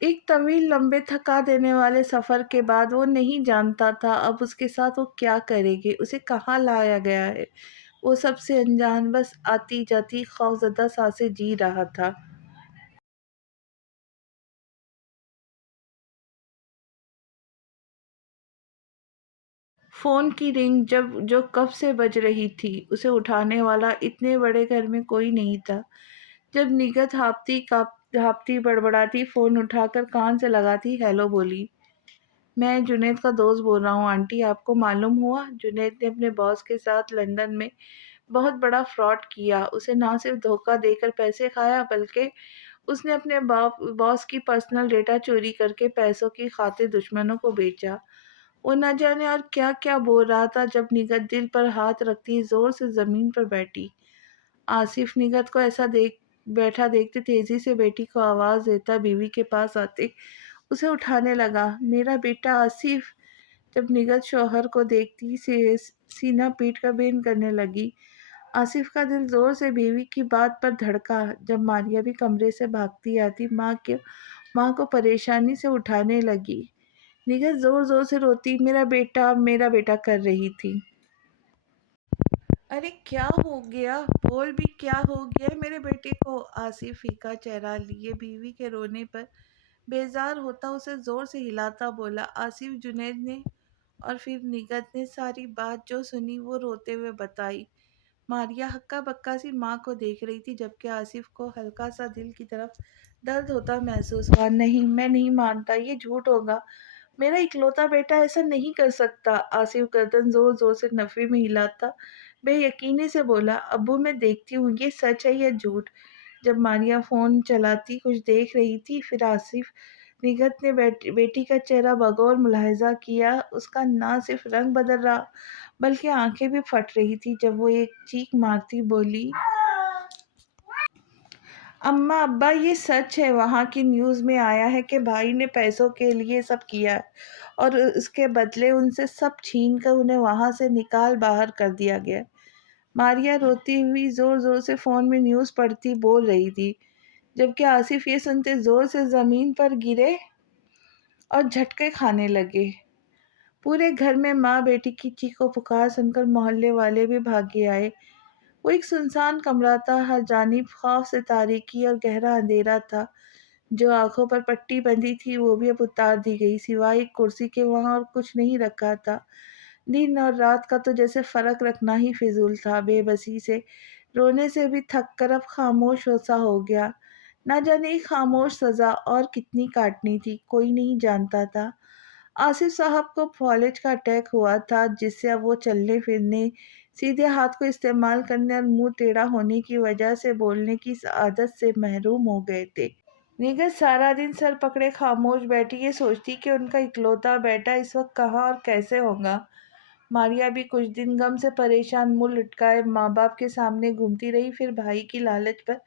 एक तवील लंबे थका देने वाले सफ़र के बाद वो नहीं जानता था अब उसके साथ वो क्या करेगी, उसे कहाँ लाया गया है। वो सबसे अनजान, बस आती जाती खौफजदा सांसें जी रहा था। फ़ोन की रिंग जब जो कब से बज रही थी, उसे उठाने वाला इतने बड़े घर में कोई नहीं था। जब निगत हाँफती बड़बड़ाती फ़ोन उठाकर कान से लगाती, हेलो बोली। मैं जुनैद का दोस्त बोल रहा हूँ आंटी, आपको मालूम हुआ? जुनैद ने अपने बॉस के साथ लंदन में बहुत बड़ा फ्रॉड किया। उसे ना सिर्फ धोखा देकर पैसे खाया, बल्कि उसने अपने बॉस की पर्सनल डेटा चोरी करके पैसों की खातिर दुश्मनों को बेचा। वो न जाने और क्या क्या बोल रहा था जब निगत दिल पर हाथ रखती जोर से ज़मीन पर बैठी। आसिफ निगत को ऐसा बैठा देखते तेजी से बेटी को आवाज़ देता बीवी के पास आते उसे उठाने लगा। मेरा बेटा आसिफ। जब निगत शौहर को देखती से सीना पीट कर बेन करने लगी। आसिफ का दिल जोर से बीवी की बात पर धड़का। जब मारिया भी कमरे से भागती आती माँ को परेशानी से उठाने लगी। निगत जोर जोर से रोती, मेरा बेटा कर रही थी। अरे क्या हो गया? बोल भी, क्या हो गया है मेरे बेटे को? आसिफ फीका चेहरा लिए बीवी के रोने पर बेजार होता उसे जोर से हिलाता बोला। आसिफ, जुनैद ने और फिर निगत ने सारी बात जो सुनी वो रोते हुए बताई। मारिया हक्का बक्का सी माँ को देख रही थी, जबकि आसिफ को हल्का सा दिल की तरफ दर्द होता महसूस हुआ। नहीं, मैं नहीं मानता, ये झूठ होगा। मेरा इकलौता बेटा ऐसा नहीं कर सकता। आसिफ गर्दन जोर जोर से नफी में हिलाता बेयकीनी से बोला। अब्बू, मैं देखती हूँ ये सच है या झूठ। जब मारिया फोन चलाती कुछ देख रही थी, फिर आसिफ निगत ने बेटी का चेहरा बगौर मुलाहिजा किया। उसका ना सिर्फ रंग बदल रहा बल्कि आंखें भी फट रही थी। जब वो एक चीख मारती बोली, अम्मा, अब्बा, ये सच है। वहाँ की न्यूज़ में आया है कि भाई ने पैसों के लिए सब किया है और उसके बदले उनसे सब छीन कर उन्हें वहाँ से निकाल बाहर कर दिया गया। मारिया रोती हुई जोर जोर से फ़ोन में न्यूज़ पढ़ती बोल रही थी, जबकि आसिफ ये सुनते जोर से ज़मीन पर गिरे और झटके खाने लगे। पूरे घर में माँ बेटी की चीखों पुकार सुनकर मोहल्ले वाले भी भागे आए। वो एक सुनसान कमरा था, हर जानिब खौफ से तारीकी और गहरा अंधेरा था। जो आंखों पर पट्टी बंधी थी वो भी अब उतार दी गई, सिवाय एक कुर्सी के वहां और कुछ नहीं रखा था। दिन और रात का तो जैसे फर्क रखना ही फिजूल था। बेबसी से रोने से भी थक कर अब खामोश सा हो गया। ना जाने ये खामोश सजा और कितनी काटनी थी, कोई नहीं जानता था। आसिफ साहब को फॉलेज का अटैक हुआ था, जिससे अब वो चलने फिरने सीधे हाथ को इस्तेमाल करने और मुंह टेढ़ा होने की वजह से बोलने की इस आदत से महरूम हो गए थे। निगत सारा दिन सर पकड़े खामोश बैठी ये सोचती कि उनका इकलौता बेटा इस वक्त कहाँ और कैसे होगा। मारिया भी कुछ दिन गम से परेशान मुंह लटकाए माँ बाप के सामने घूमती रही, फिर भाई की लालच पर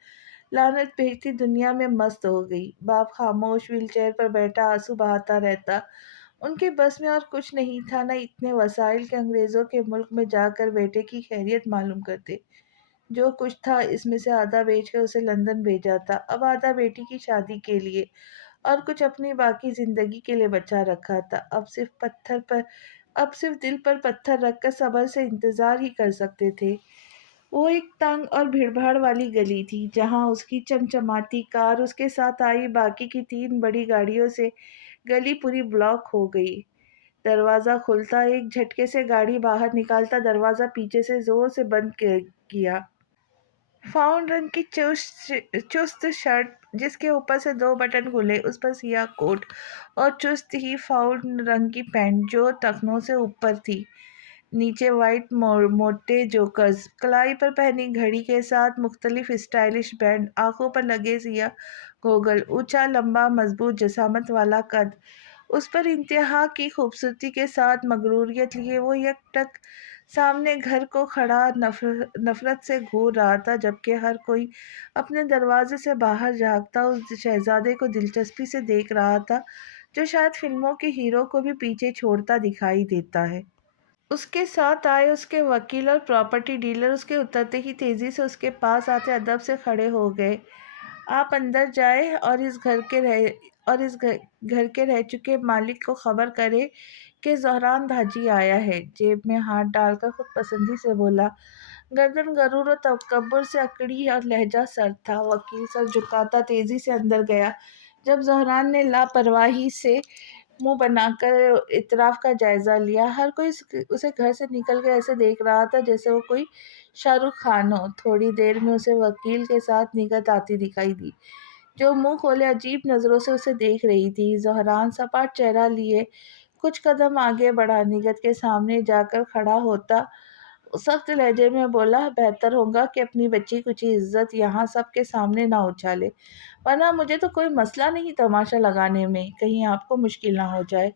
लानत भेजती दुनिया में मस्त हो गई। बाप खामोश व्हीलचेयर पर बैठा आंसू बहाता रहता। उनके बस में और कुछ नहीं था, न इतने वसाइल के अंग्रेजों के मुल्क में जाकर बेटे की खैरियत मालूम करते। जो कुछ था इसमें से आधा बेचकर उसे लंदन भेजा था, अब आधा बेटी की शादी के लिए और कुछ अपनी बाकी जिंदगी के लिए बचा रखा था। अब सिर्फ दिल पर पत्थर रखकर सब्र से इंतजार ही कर सकते थे। वो एक तंग और भीड़भाड़ वाली गली थी जहां उसकी चमचमाती कार उसके साथ आई बाकी की 3 बड़ी गाड़ियों से गली पूरी ब्लॉक हो गई। दरवाजा खुलता, एक झटके से गाड़ी बाहर निकालता, दरवाजा पीछे से जोर से बंद किया। फाउंड रंग की चुस्त शर्ट जिसके ऊपर से 2 बटन खुले, उस पर सियाह कोट और चुस्त ही फाउंड रंग की पैंट जो टखनों से ऊपर थी। नीचे वाइट मोटे जोकर्स, कलाई पर पहनी घड़ी के साथ मुख्तलिफ स्टाइलिश बैंड, आंखों पर लगे सियाह गोगल, ऊंचा लंबा मजबूत जसामत वाला कद, उस पर इंतहा की खूबसूरती के साथ मगरूरियत लिए वो यकटक सामने घर को खड़ा नफरत से घूर रहा था, जबकि हर कोई अपने दरवाजे से बाहर झांकता उस शहजादे को दिलचस्पी से देख रहा था जो शायद फिल्मों के हीरो को भी पीछे छोड़ता दिखाई देता है। उसके साथ आए उसके वकील और प्रॉपर्टी डीलर उसके उतरते ही तेजी से उसके पास आते अदब से खड़े हो गए। आप अंदर जाए और इस घर के रह चुके मालिक को खबर करे कि ज़हरान धाजी आया है। जेब में हाथ डालकर खुद पसंदी से बोला। गर्दन गरूर और तकब्बुर से अकड़ी और लहजा सर था। वकील सर झुकाता तेजी से अंदर गया। जब ज़हरान ने लापरवाही से मुंह बनाकर इतराफ का जायजा लिया, हर कोई उसे घर से निकल कर ऐसे देख रहा था जैसे वो कोई शाहरुख खान हो। थोड़ी देर में उसे वकील के साथ निगत आती दिखाई दी, जो मुंह खोले अजीब नजरों से उसे देख रही थी। ज़हरान सपाट चेहरा लिए कुछ कदम आगे बढ़ा, निगत के सामने जाकर खड़ा होता सख्त लहजे में बोला, बेहतर होगा कि अपनी बच्ची कुछ इज्जत यहाँ सबके सामने ना उछाले, वरना मुझे तो कोई मसला नहीं तमाशा लगाने में, कहीं आपको मुश्किल ना हो जाए।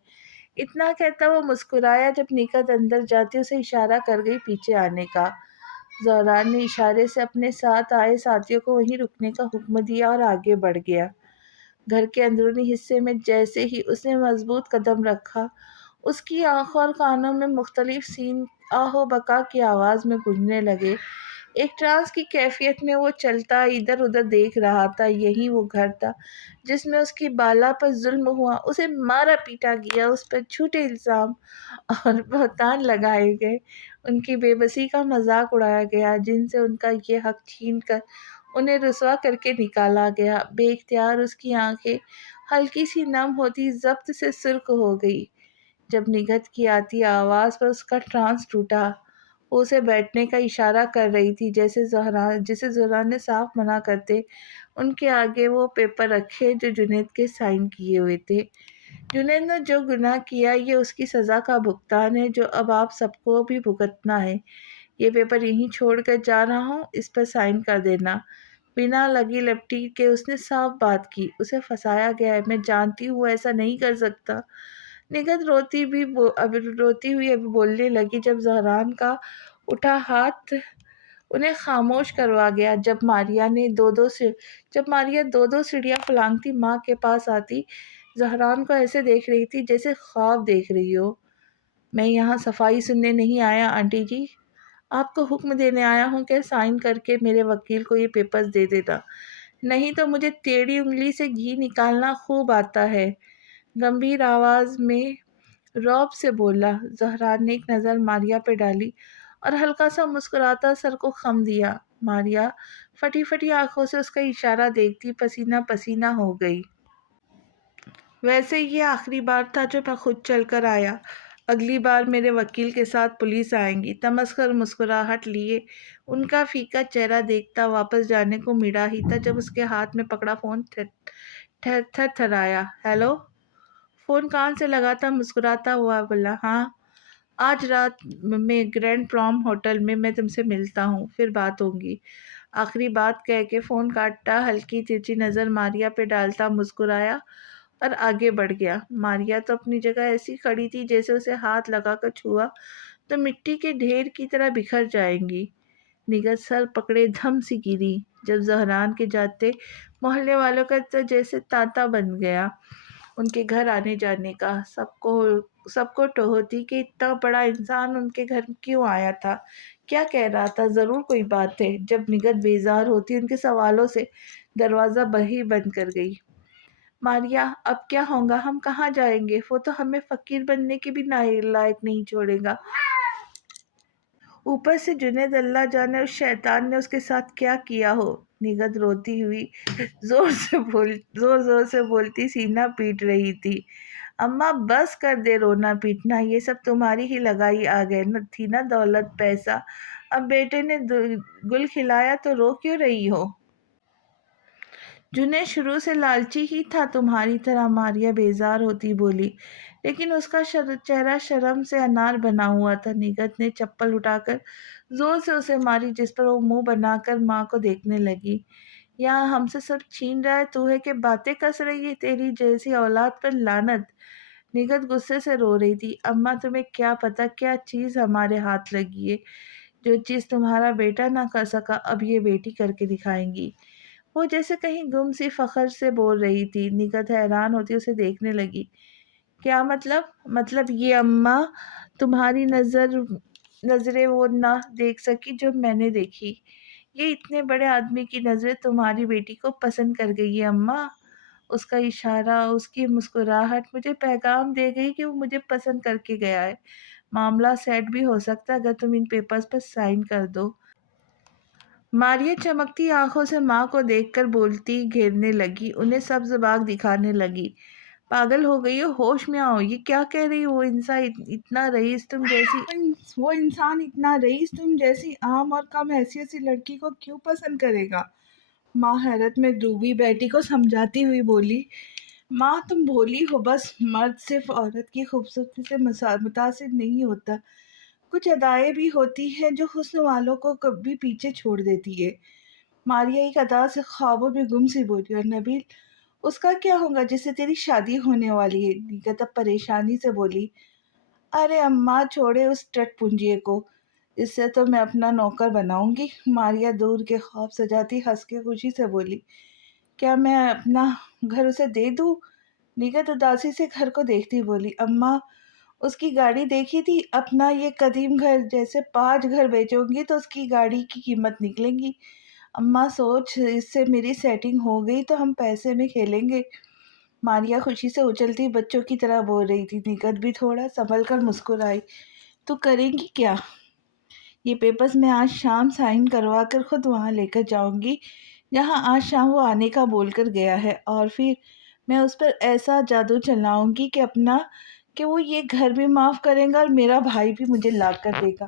इतना कहता वो मुस्कुराया। जब निकट अंदर जाती उसे इशारा कर गई पीछे आने का। ज़हरान ने इशारे से अपने साथ आए साथियों को वहीं रुकने का हुक्म दिया और आगे बढ़ गया। घर के अंदरूनी हिस्से में जैसे ही उसने मजबूत कदम रखा, उसकी आंखों और कानों में मुख्तलिफ सीन आहो बका की आवाज़ में गूंजने लगे। एक ट्रांस की कैफियत में वो चलता इधर उधर देख रहा था। यही वो घर था जिसमें उसकी बाला पर जुल्म हुआ, उसे मारा पीटा गया, उस पर झूठे इल्ज़ाम और बहतान लगाए गए, उनकी बेबसी का मजाक उड़ाया गया, जिनसे उनका ये हक छीन कर उन्हें रुसवा करके निकाला गया। बेख्तियार उसकी आंखें हल्की सी नम होती जब्त से सुर्ख हो गई। जब निगत की आती आवाज़ पर उसका ट्रांस टूटा। वो उसे बैठने का इशारा कर रही थी, जिसे ज़हरान ने साफ मना करते उनके आगे वो पेपर रखे जो जुनैद के साइन किए हुए थे। जुनैद ने जो गुनाह किया ये उसकी सज़ा का भुगतान है जो अब आप सबको भी भुगतना है। ये पेपर यहीं छोड़ कर जा रहा हूँ, इस पर साइन कर देना। बिना लगी लपटी के उसने साफ बात की। उसे फंसाया गया है, मैं जानती हूँ वो ऐसा नहीं कर सकता। निगत रोती हुई अभी बोलने लगी जब ज़हरान का उठा हाथ उन्हें खामोश करवा गया। जब मारिया दो दो सीढ़ियाँ फलांगती माँ के पास आती, ज़हरान को ऐसे देख रही थी जैसे ख्वाब देख रही हो। मैं यहाँ सफाई सुनने नहीं आया आंटी जी, आपको हुक्म देने आया हूँ कि साइन करके मेरे वकील को ये पेपर्स दे देना, नहीं तो मुझे टेढ़ी उंगली से घी निकालना खूब आता है। गंभीर आवाज़ में रौब से बोला। ज़हरान ने एक नज़र मारिया पे डाली और हल्का सा मुस्कुराता सर को खम दिया। मारिया फटी फटी आंखों से उसका इशारा देखती पसीना पसीना हो गई। वैसे ये आखिरी बार था जो मैं खुद चल कर आया, अगली बार मेरे वकील के साथ पुलिस आएंगी। तमस्कर मुस्कुराहट लिए उनका फीका चेहरा देखता वापस जाने को मिला ही था जब उसके हाथ में पकड़ा फ़ोन थरथराया। हेलो। फ़ोन कान से लगा था, मुस्कुराता हुआ बोला, हाँ آج رات میں گرینڈ پروم ہوٹل میں میں تم سے ملتا ہوں، پھر بات ہوگی۔ آخری بات کہہ کے فون کاٹا، ہلکی ترچی نظر ماریا پہ ڈالتا مسکرایا اور آگے بڑھ گیا۔ ماریا تو اپنی جگہ ایسی کھڑی تھی جیسے اسے ہاتھ لگا کر چھوا تو مٹی کے ڈھیر کی طرح بکھر جائیں گی۔ نگہت سر پکڑے دھم سی گری۔ جب زہران کے جاتے محلے والوں کا تو جیسے تانتا بن گیا ان کے گھر آنے جانے کا۔ سب کو ٹہوتی کہ اتنا بڑا انسان ان کے گھر کیوں آیا تھا، کیا کہہ رہا تھا، ضرور کوئی بات ہے۔ جب نگہت بیزار ہوتی ان کے سوالوں سے دروازہ ہی بند کر گئی۔ ماریا اب کیا ہوگا، ہم کہاں جائیں گے؟ وہ تو ہمیں فقیر بننے کے بھی لائق نہیں چھوڑے گا۔ اوپر سے جنید اللہ جانے اس شیطان نے اس کے ساتھ کیا کیا ہو۔ نگہت روتی ہوئی زور سے بولتی سینہ پیٹ رہی تھی۔ اماں بس کر دے رونا پیٹنا، یہ سب تمہاری ہی لگائی آ گئے تھی نا، دولت پیسہ، اب بیٹے نے گل کھلایا تو رو کیوں رہی ہو؟ جنید شروع سے لالچی ہی تھا تمہاری طرح، ماریا بیزار ہوتی بولی، لیکن اس کا چہرہ شرم سے انار بنا ہوا تھا۔ نگہت نے چپل اٹھا کر زور سے اسے ماری، جس پر وہ منہ بنا کر ماں کو دیکھنے لگی۔ یہاں ہم سے سب چھین رہا ہے تو ہے کہ باتیں کس رہی ہے، تیری جیسی اولاد پر لعنت۔ نگہت غصے سے رو رہی تھی۔ اماں تمہیں کیا پتا کیا چیز ہمارے ہاتھ لگی ہے، جو چیز تمہارا بیٹا نہ کر سکا اب یہ بیٹی کر کے دکھائیں گی۔ وہ جیسے کہیں گم سی فخر سے بول رہی تھی۔ نگہت حیران ہوتی اسے دیکھنے لگی۔ کیا مطلب؟ مطلب یہ اماں تمہاری نظریں وہ نہ دیکھ سکی جو میں نے دیکھی۔ یہ اتنے بڑے آدمی کی نظریں تمہاری بیٹی کو پسند کر گئی ہے اماں۔ اس کا اشارہ، اس کی مسکراہٹ مجھے پیغام دے گئی کہ وہ مجھے پسند کر کے گیا ہے۔ معاملہ سیٹ بھی ہو سکتا ہے اگر تم ان پیپرز پر سائن کر دو۔ ماریا چمکتی آنکھوں سے ماں کو دیکھ کر بولتی گھیرنے لگی، انہیں سبز باغ دکھانے لگی۔ پاگل ہو گئی ہو، ہوش میں آؤ، یہ کیا کہہ رہی ہو؟ وہ انسان اتنا رئیس تم جیسی عام اور کم حیثیت سی لڑکی کو کیوں پسند کرے گا؟ ماں حیرت میں ڈوبی بیٹی کو سمجھاتی ہوئی بولی، ماں تم بھولی ہو، بس مرد صرف عورت کی خوبصورتی سے متاثر نہیں ہوتا، کچھ ادائیں بھی ہوتی ہیں جو حسن والوں کو کبھی پیچھے چھوڑ دیتی ہے۔ ماریا ایک ادا سے خوابوں میں گم سی بولی، اور نبیل اس کا کیا ہوگا جس سے تیری شادی ہونے والی ہے؟ نگہت اب پریشانی سے بولی، ارے اماں چھوڑے اس ٹٹ پنجیے کو، اس سے تو میں اپنا نوکر بناؤں گی۔ ماریا دور کے خواب سجاتی ہنس کے خوشی سے بولی، کیا میں اپنا گھر اسے دے دوں؟ نگہت اداسی سے گھر کو دیکھتی بولی، اماں اس کی گاڑی دیکھی تھی؟ اپنا یہ قدیم گھر جیسے 5 گھر بیچوں گی تو اس کی گاڑی کی قیمت نکلے گی۔ اماں سوچ، اس سے میری سیٹنگ ہو گئی تو ہم پیسے میں کھیلیں گے۔ ماریا خوشی سے اچھلتی بچوں کی طرح بول رہی تھی۔ نگہت بھی تھوڑا سنبھل کر مسکرائی، تو کریں گی کیا؟ یہ پیپرز میں آج شام سائن کروا کر خود وہاں لے کر جاؤں گی جہاں آج شام وہ آنے کا بول کر گیا ہے، اور پھر میں اس پر ایسا جادو چلاؤں گی کہ وہ یہ گھر بھی معاف کرے گا اور میرا بھائی بھی مجھے لا کر دے گا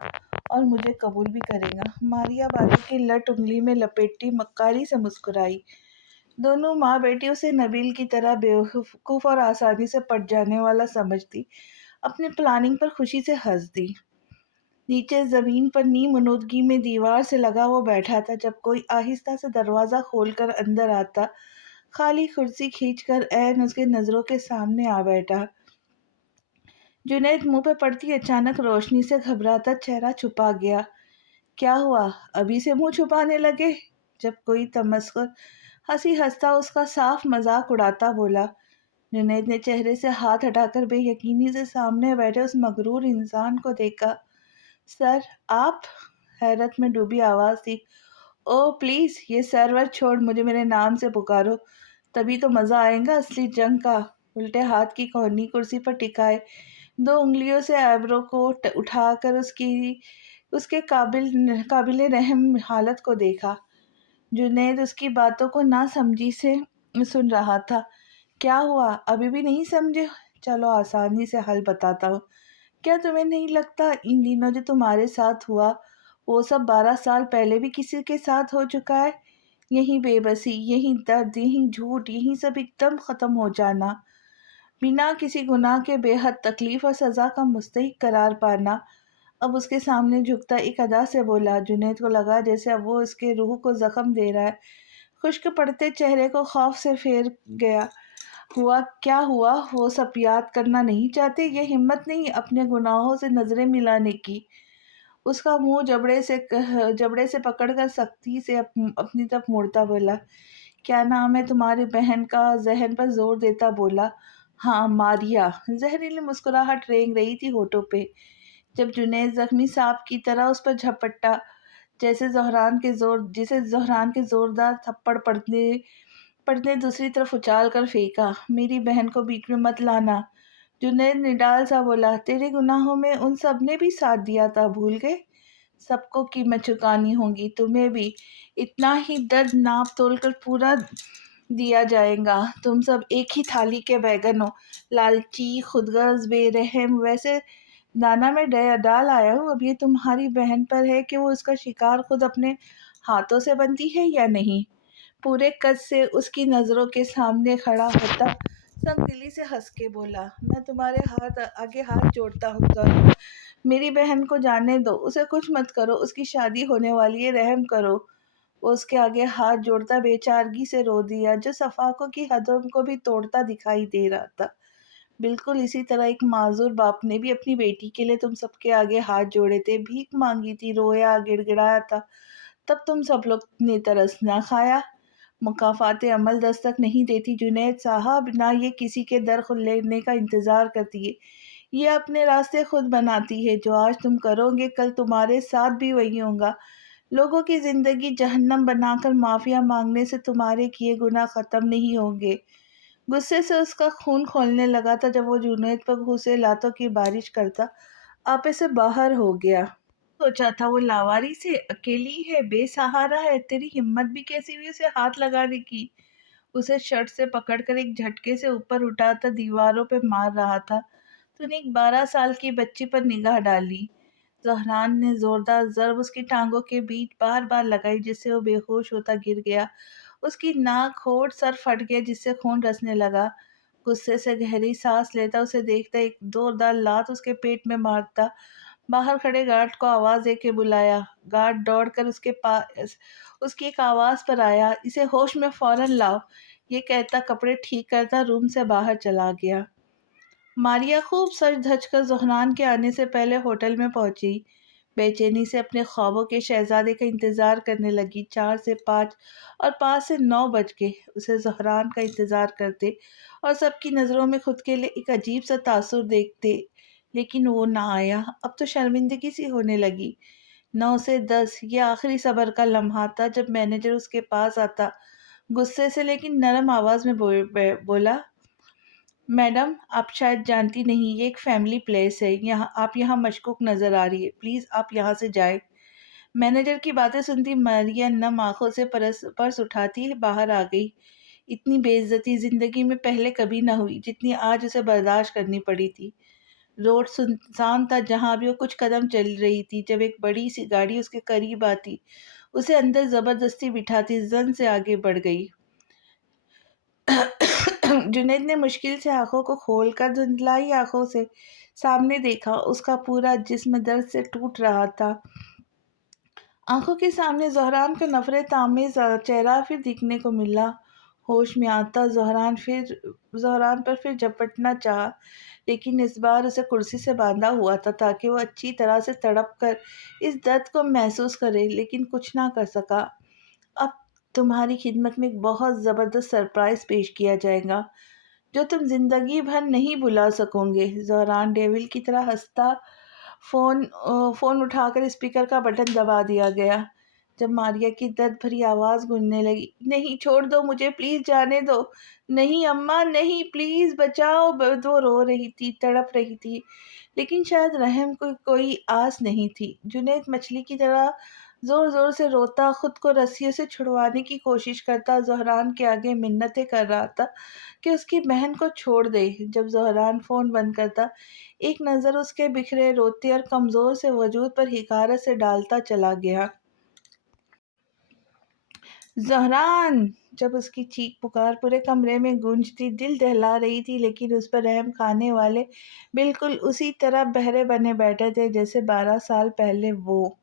اور مجھے قبول بھی کرے گا۔ ماریا بازو کی لٹ انگلی میں لپیٹتی مکاری سے مسکرائی۔ دونوں ماں بیٹی اسے نبیل کی طرح بیوقوف اور آسانی سے پٹ جانے والا سمجھتی اپنی پلاننگ پر خوشی سے ہنس دی۔ نیچے زمین پر نیم منودگی میں دیوار سے لگا وہ بیٹھا تھا، جب کوئی آہستہ سے دروازہ کھول کر اندر آتا، خالی کرسی کھینچ کر عین اس کے نظروں کے سامنے آ بیٹھا۔ جنید منہ پہ پڑتی اچانک روشنی سے گھبراتا چہرہ چھپا گیا۔ کیا ہوا، ابھی سے منہ چھپانے لگے؟ جب کوئی تمسخر ہنسی ہنستا اس کا صاف مذاق اڑاتا بولا۔ جنید نے چہرے سے ہاتھ ہٹا کر بے یقینی سے سامنے بیٹھے اس مغرور انسان کو دیکھا۔ سر آپ؟ حیرت میں ڈوبی آواز تھی۔ او پلیز یہ سر ور چھوڑ، مجھے میرے نام سے پکارو، تبھی تو مزہ آئے گا اصلی جنگ کا۔ الٹے ہاتھ کی کونی کرسی پر ٹکائے 2 انگلیوں سے ایبرو کو اٹھا کر اس کے قابل رحم حالت کو دیکھا۔ جنید اس کی باتوں کو نہ سمجھی سے سن رہا تھا۔ کیا ہوا، ابھی بھی نہیں سمجھے؟ چلو آسانی سے حل بتاتا ہوں۔ کیا تمہیں نہیں لگتا ان دنوں جو تمہارے ساتھ ہوا وہ سب 12 سال پہلے بھی کسی کے ساتھ ہو چکا ہے؟ یہی بے بسی، یہی درد، یہی جھوٹ، یہی سب ایک دم ختم ہو جانا۔ बिना किसी गुनाह के बेहद तकलीफ और सज़ा का मुस्तहिक करार पाना। अब उसके सामने झुकता एक अदा से बोला। जुनैद को लगा जैसे अब वो इसके रूह को जख्म दे रहा है। खुश्क पड़ते चेहरे को खौफ से फेर गया। हुआ क्या हुआ? वो सब याद करना नहीं चाहते? ये हिम्मत नहीं अपने गुनाहों से नजरें मिलाने की। उसका मुंह जबड़े से पकड़कर सख्ती से अपनी तरफ मोड़ता बोला, क्या नाम है तुम्हारी बहन का? जहन पर जोर देता बोला, हाँ मारिया। जहरीली मुस्कुराहट रेंग रही थी होठों पे जब जुनैद जख्मी सांप की तरह उस पर झपटा, जिसे जहरान के जोरदार थप्पड़ पड़ने पड़ने दूसरी तरफ उछाल कर फेंका। मेरी बहन को बीच में मत लाना। जुनैद निडाल सा बोला, तेरे गुनाहों में उन सब ने भी साथ दिया था, भूल गए? सबको कीमत चुकानी होगी, तुम्हें भी। इतना ही दर्द नाप तोल कर पूरा दिया जाएगा। तुम सब एक ही थाली के बैगन हो, लालची, खुदगर्ज, बेरहम। वैसे दाना में डाल आया हूँ, अब ये तुम्हारी बहन पर है कि वो उसका शिकार खुद अपने हाथों से बनती है या नहीं। पूरे कद से उसकी नज़रों के सामने खड़ा होता संगदिली से हंस के बोला, मैं तुम्हारे हाथ आगे हाथ जोड़ता हूँ जरा। मेरी बहन को जाने दो, उसे कुछ मत करो, उसकी शादी होने वाली है, रहम करो। वो उसके आगे हाथ जोड़ता बेचारगी से रो दिया, जो सफाकों की हदों को भी तोड़ता दिखाई दे रहा था। बिल्कुल इसी तरह एक माजूर बाप ने भी अपनी बेटी के लिए तुम सबके आगे हाथ जोड़े थे, भीख मांगी थी, रोया गिड़गिड़ाया था, तब तुम सब लोग ने तरस ना खाया। मुकाफाते अमल दस्तक नहीं देती जुनैद साहब, ना ये किसी के दर खुद लेने का इंतज़ार करती है। ये अपने रास्ते खुद बनाती है। जो आज तुम करोगे कल तुम्हारे साथ भी वही होगा। लोगों की ज़िंदगी जहन्नम बनाकर माफ़िया मांगने से तुम्हारे किए गुनाह ख़त्म नहीं होंगे। गुस्से से उसका खून खौलने लगा था जब वो जुनैद पर घूसे लातों की बारिश करता आपे से बाहर हो गया। सोचा था वो लावारी से, अकेली है, बेसहारा है, तेरी हिम्मत भी कैसी हुई उसे हाथ लगाने की? उसे शर्ट से पकड़कर एक झटके से ऊपर उठाकर दीवारों पे मार रहा था। तूने एक 12 साल की बच्ची पर निगाह डाली। जहरान ने जोरदार जर्ब उसकी टांगों के बीच बार बार लगाई, जिससे वो बेहोश होता गिर गया। उसकी नाक, होठ, सर फट गया जिससे खून रसने लगा। गुस्से से गहरी सांस लेता उसे देखता एक जोरदार लात उसके पेट में मारता। बाहर खड़े गार्ड को आवाज दे के बुलाया। गार्ड दौड़कर उसके पास उसकी एक आवाज पर आया, इसे होश में फौरन लाओ। ये कहता कपड़े ठीक करता रूम से बाहर चला गया। मारिया खूब सज धज कर जहरान के आने से पहले होटल में पहुंची। बेचैनी से अपने ख्वाबों के शहजादे का इंतजार करने लगी। 4 से 5 और 5 से 9 बज गए उसे जहरान का इंतजार करते और सबकी नज़रों में खुद के लिए एक अजीब सा तासुर देखते, लेकिन वो ना आया। अब तो शर्मिंदगी सी होने लगी। 9 से 10 ये आखिरी सबर का लम्हा था जब मैनेजर उसके पास आता, गुस्से से लेकिन नरम आवाज में बोला, मैडम आप शायद जानती नहीं, ये एक फैमिली प्लेस है, यहाँ आप यहाँ मशकूक नज़र आ रही है, प्लीज़ आप यहाँ से जाएं। मैनेजर की बातें सुनती मारिया नम आंखों से पर्स उठाती बाहर आ गई। इतनी बेइज्जती जिंदगी में पहले कभी ना हुई जितनी आज उसे बर्दाश्त करनी पड़ी थी। रोड सुनसान था जहां भी वो कुछ कदम चल रही थी जब एक बड़ी सी गाड़ी उसके करीब आती, उसे अंदर जबरदस्ती बिठाती जन से आगे बढ़ गई। जुनैद ने मुश्किल से आंखों को खोलकर धुंधलाई आंखों से सामने देखा। उसका पूरा जिस्म दर्द से टूट रहा था। आंखों के सामने ज़हरान का नफरत आमेज चेहरा फिर दिखने को मिला। होश में आता ज़हरान पर फिर झपटना चाहा, लेकिन इस बार उसे कुर्सी से बांधा हुआ था ताकि वो अच्छी तरह से तड़प कर इस दर्द को महसूस करे, लेकिन कुछ ना कर सका। अब तुम्हारी खिदमत में एक बहुत ज़बरदस्त सरप्राइज पेश किया जाएगा जो तुम जिंदगी भर नहीं भुला सकोगे। ज़हरान डेविल की तरह हंसता फोन उठाकर स्पीकर का बटन दबा दिया गया। जब मारिया की दर्द भरी आवाज गूंजने लगी, नहीं छोड़ दो मुझे, प्लीज जाने दो। नहीं अम्मा नहीं, प्लीज बचाओ। वो रो रही थी, तड़प रही थी, लेकिन शायद रहम को कोई आस नहीं थी। जुनैद मछली की तरह जोर जोर से रोता, खुद को रस्सियों से छुड़वाने की कोशिश करता, जहरान के आगे मिन्नतें कर रहा था कि उसकी बहन को छोड़ दे। जब जहरान फोन बंद करता, एक नज़र उसके बिखरे, रोते और कमज़ोर से वजूद पर हिकारत से डालता चला गया। जहरान, जब उसकी चीख पुकार पूरे कमरे में गूंजती, दिल दहला रही थी, लेकिन उस पर रहम खाने वाले बिल्कुल उसी तरह बहरे बने बैठे थे जैसे 12 साल पहले वो।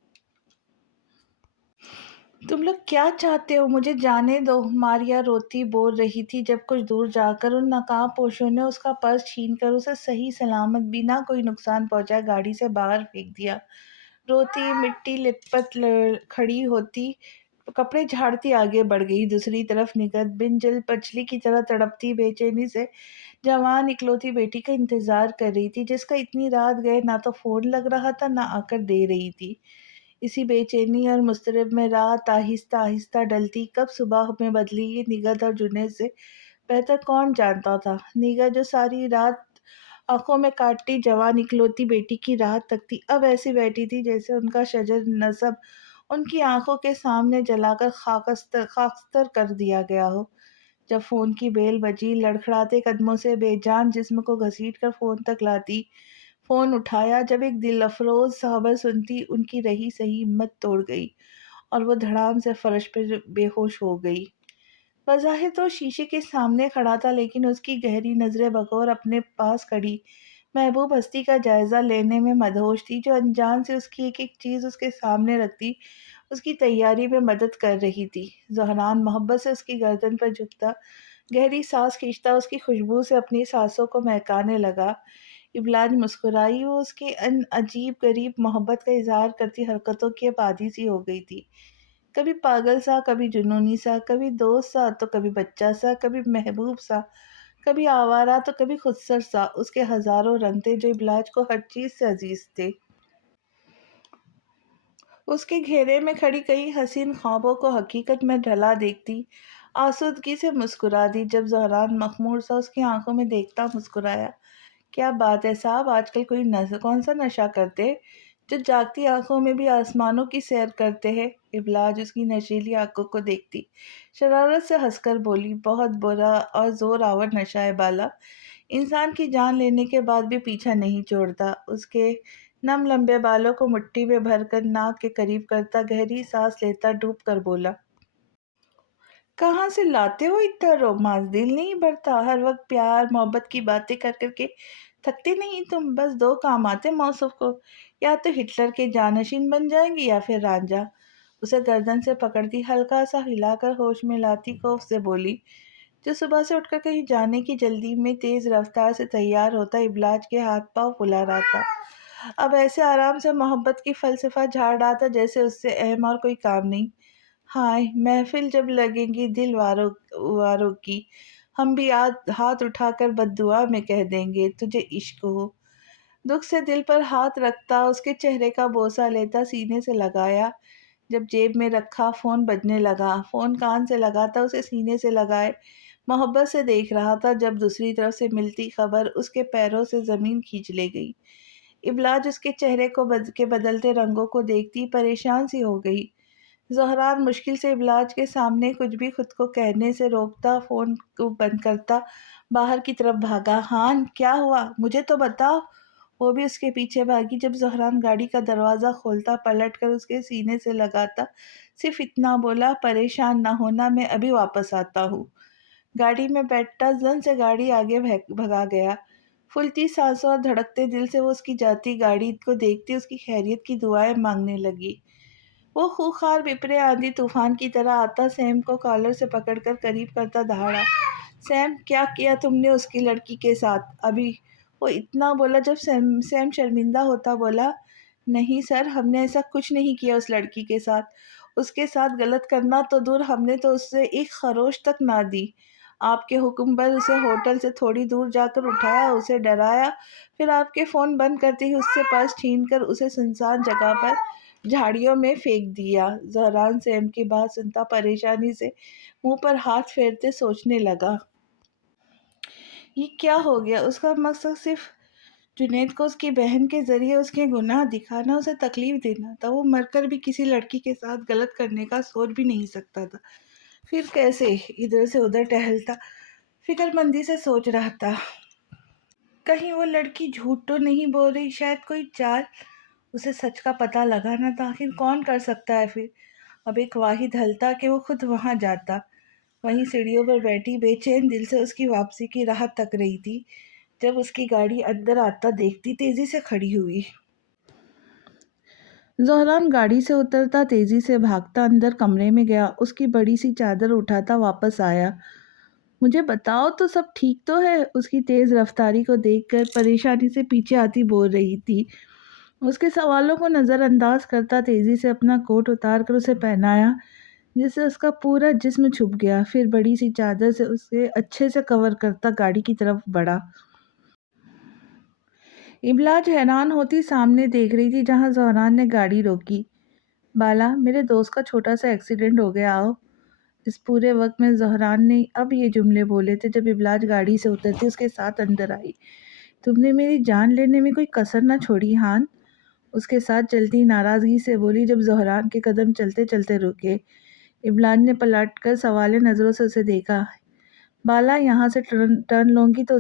तुम लोग क्या चाहते हो? मुझे जाने दो, मारिया रोती बोल रही थी जब कुछ दूर जाकर उन नकाबपोशों ने उसका पर्स छीनकर उसे सही सलामत बिना कोई नुकसान पहुंचाए गाड़ी से बाहर फेंक दिया। रोती मिट्टी लिपट खड़ी होती, कपड़े झाड़ती आगे बढ़ गई। दूसरी तरफ निगत बिन जल पछली की तरह तड़पती बेचैनी से जवान इकलौती बेटी का इंतजार कर रही थी, जिसका इतनी रात गए ना तो फोन लग रहा था ना आकर दे रही थी। इसी बेचैनी और मुस्तरब में रात आहिस्ता आहिस्ता ढलती, कब सुबह में बदली ये निगत और जुनैद से बेहतर कौन जानता था। निगत जो सारी रात आंखों में काटती जवान इकलौती बेटी की राह तकती, अब ऐसी बैठी थी जैसे उनका शजर नसब उनकी आंखों के सामने जलाकर खाकस्तर कर दिया गया हो। जब फोन की बेल बजी, लड़खड़ाते कदमों से बेजान जिस्म को घसीट कर फोन तक लाती, फोन उठाया। जब एक दिल अफरोज खबर सुनती, उनकी रही सही हिम्मत तोड़ गई और वो धड़ाम से फर्श पर बेहोश हो गई। बज़ाहिर तो शीशे के सामने खड़ा था, लेकिन उसकी गहरी नजरें बगौर अपने पास खड़ी महबूब हस्ती का जायजा लेने में मदहोश थी, जो अनजान से उसकी एक एक चीज उसके सामने रखती उसकी तैयारी में मदद कर रही थी। ज़हरान मोहब्बत से उसकी गर्दन पर झुकता, गहरी सांस खींचता, उसकी खुशबू से अपनी सांसों को महकाने लगा। इब्लाज मुस्कुराई, वो उसकी अन अजीब गरीब मोहब्बत का इजहार करती हरकतों की अब आदी सी हो गई थी। कभी पागल सा, कभी जुनूनी सा, कभी दोस्त सा तो कभी बच्चा सा, कभी महबूब सा, कभी आवारा तो कभी खुदसर सा। उसके हजारों रंग थे जो इब्लाज को हर चीज से अजीज थे। उसके घेरे में खड़ी कई हसीन ख्वाबों को हकीकत में ढला देखती, आसूदगी से मुस्कुरा दी। जब जहरान मखमूर सा उसकी आंखों में देखता मुस्कुराया, क्या बात है साहब, आजकल कोई कौन सा नशा करते जो जागती आंखों में भी आसमानों की सैर करते हैं। इबलाज उसकी नशीली आंखों को देखती शरारत से हंसकर बोली, बहुत बुरा और जोर आवर नशा है बाला, इंसान की जान लेने के बाद भी पीछा नहीं छोड़ता। उसके नम लंबे बालों को मुट्ठी में भरकर नाक के करीब करता गहरी सांस लेता डूब कर बोला, कहाँ से लाते हो इतना रोमांस? दिल नहीं भरता? हर वक्त प्यार मोहब्बत की बातें कर करके थकते नहीं तुम? बस दो काम आते मौसफ को, या तो हिटलर के जानशीन बन जाएंगी या फिर रांझा। उसे गर्दन से पकड़ती हल्का सा हिलाकर होश में लाती खौफ से बोली, जो सुबह से उठकर कहीं जाने की जल्दी में तेज रफ्तार से तैयार होता इबलाज के हाथ पांव फुला रहा था। अब ऐसे आराम से मोहब्बत की फलसफा झाड़ रहा था जैसे उससे अहम और कोई काम नहीं। हाय महफिल जब लगेगी दिल वारों वारों की, हम भी हाथ उठाकर बद्दुआ में कह देंगे तुझे इश्क हो। दुख से दिल पर हाथ रखता, उसके चेहरे का बोसा लेता सीने से लगाया। जब जेब में रखा फोन बजने लगा, फोन कान से लगाता उसे सीने से लगाए मोहब्बत से देख रहा था। जब दूसरी तरफ से मिलती खबर उसके पैरों से जमीन खींच ले गई। इबलाज उसके चेहरे को के बदलते रंगों को देखती परेशान सी हो गई। ज़हरान मुश्किल से इबलाज के सामने कुछ भी खुद को कहने से रोकता, फ़ोन को बंद करता, बाहर की तरफ भागा। हान क्या हुआ, मुझे तो बताओ। वो भी उसके पीछे भागी। जब ज़हरान गाड़ी का दरवाज़ा खोलता, पलट कर उसके सीने से लगाता, सिर्फ इतना बोला, परेशान ना होना, मैं अभी वापस आता हूँ। गाड़ी में बैठता जन से गाड़ी आगे भगा गया। फूलती सांसों और धड़कते दिल से वो उसकी जाती गाड़ी को देखती उसकी खैरियत की दुआएं मांगने लगी। वो खूंखार विपरे आंधी तूफान की तरह आता, सैम को कॉलर से पकड़कर करीब करता दहाड़ा, सैम क्या किया तुमने उसकी लड़की के साथ अभी? वो इतना बोला जब सैम सैम शर्मिंदा होता बोला, नहीं सर, हमने ऐसा कुछ नहीं किया उस लड़की के साथ। उसके साथ गलत करना तो दूर, हमने तो उससे एक खरोश तक ना दी। आपके हुक्म पर उसे होटल से थोड़ी दूर जाकर उठाया, उसे डराया, फिर आपके फ़ोन बंद करते ही उससे पर्स छीनकर उसे सुनसान जगह पर झाड़ियों में फेंक दिया। ज़हरान सैम की बात सुनता परेशानी से मुंह पर हाथ फेरते सोचने लगा, ये क्या हो गया? उसका मकसद सिर्फ जुनैद को उसकी बहन के जरिए उसके गुनाह दिखाना, उसे तकलीफ देना था। वो मरकर भी किसी लड़की के साथ गलत करने का सोच भी नहीं सकता था। फिर कैसे इधर से उधर टहलता, फिक्रमंदी से सोच रहा था, कहीं वो लड़की झूठ तो नहीं बोल रही, शायद कोई चाल। उसे सच का पता लगाना था, आखिर कौन कर सकता है फिर? अब एक वाहिद हल था कि वो खुद वहां जाता। वहीं सीढ़ियों पर बैठी बेचैन दिल से उसकी वापसी की राह तक रही थी जब उसकी गाड़ी अंदर आता देखती तेजी से खड़ी हुई। ज़ोहरान गाड़ी से उतरता तेजी से भागता अंदर कमरे में गया, उसकी बड़ी सी चादर उठाता वापस आया। मुझे बताओ तो सब ठीक तो है? उसकी तेज रफ्तारी को देखकर परेशानी से पीछे आती बोल रही थी। उसके सवालों को नज़रअंदाज करता तेजी से अपना कोट उतार कर उसे पहनाया, जिससे उसका पूरा जिस्म छुप गया। फिर बड़ी सी चादर से उसे अच्छे से कवर करता गाड़ी की तरफ बढ़ा। इबलाज हैरान होती सामने देख रही थी जहां ज़ोहरान ने गाड़ी रोकी। बाला, मेरे दोस्त का छोटा सा एक्सीडेंट हो गया, आओ। इस पूरे वक्त में ज़ोहरान ने अब ये जुमले बोले थे जब इबलाज गाड़ी से उतरती उसके साथ अंदर आई। तुमने मेरी जान लेने में कोई कसर ना छोड़ी हान, उसके साथ चलती नाराज़गी से बोली जब ज़ोहरान के कदम चलते चलते रुके। इबलाज ने पलटकर सवाले नज़रों से उसे देखा। बाला यहाँ से टर्न लूँगी तो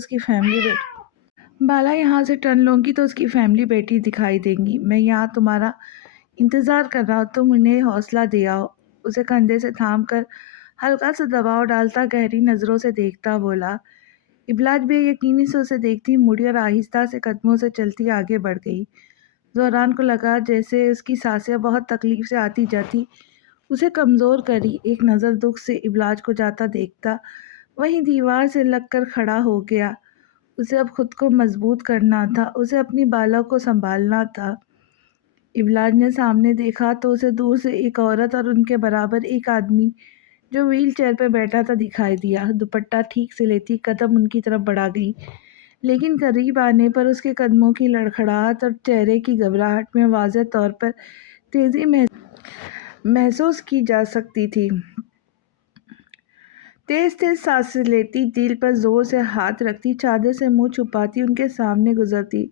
उसकी फैमिली बेटी दिखाई देंगी। मैं यहाँ तुम्हारा इंतज़ार कर रहा हूँ, तुम उन्हें हौसला दे आओ। उसे कंधे से थाम कर हल्का सा दबाव डालता गहरी नज़रों से देखता बोला। इबलाज बेयकीनी से उसे देखती मुड़ी और आहिस्ता से कदमों से चलती आगे बढ़ गई। ज़ोहरान को लगा जैसे उसकी सांसें बहुत तकलीफ से आती जाती उसे कमज़ोर करी। एक नज़र दुख से इबलाज को जाता देखता वहीं दीवार से लग कर खड़ा हो गया। उसे अब खुद को मजबूत करना था, उसे अपनी बाला को संभालना था। इबलाज ने सामने देखा तो उसे दूर से एक औरत और उनके बराबर एक आदमी जो व्हील चेयर पर बैठा था दिखाई दिया। दुपट्टा ठीक से लेती कदम उनकी तरफ बढ़ा गई, लेकिन करीब आने पर उसके कदमों की लड़खड़ाहट और चेहरे की घबराहट में वाज़ेह तौर पर तेज़ी महसूस की जा सकती थी। तेज तेज सांसें लेती, दिल पर जोर से हाथ रखती, चादर से मुंह छुपाती उनके सामने गुजरती,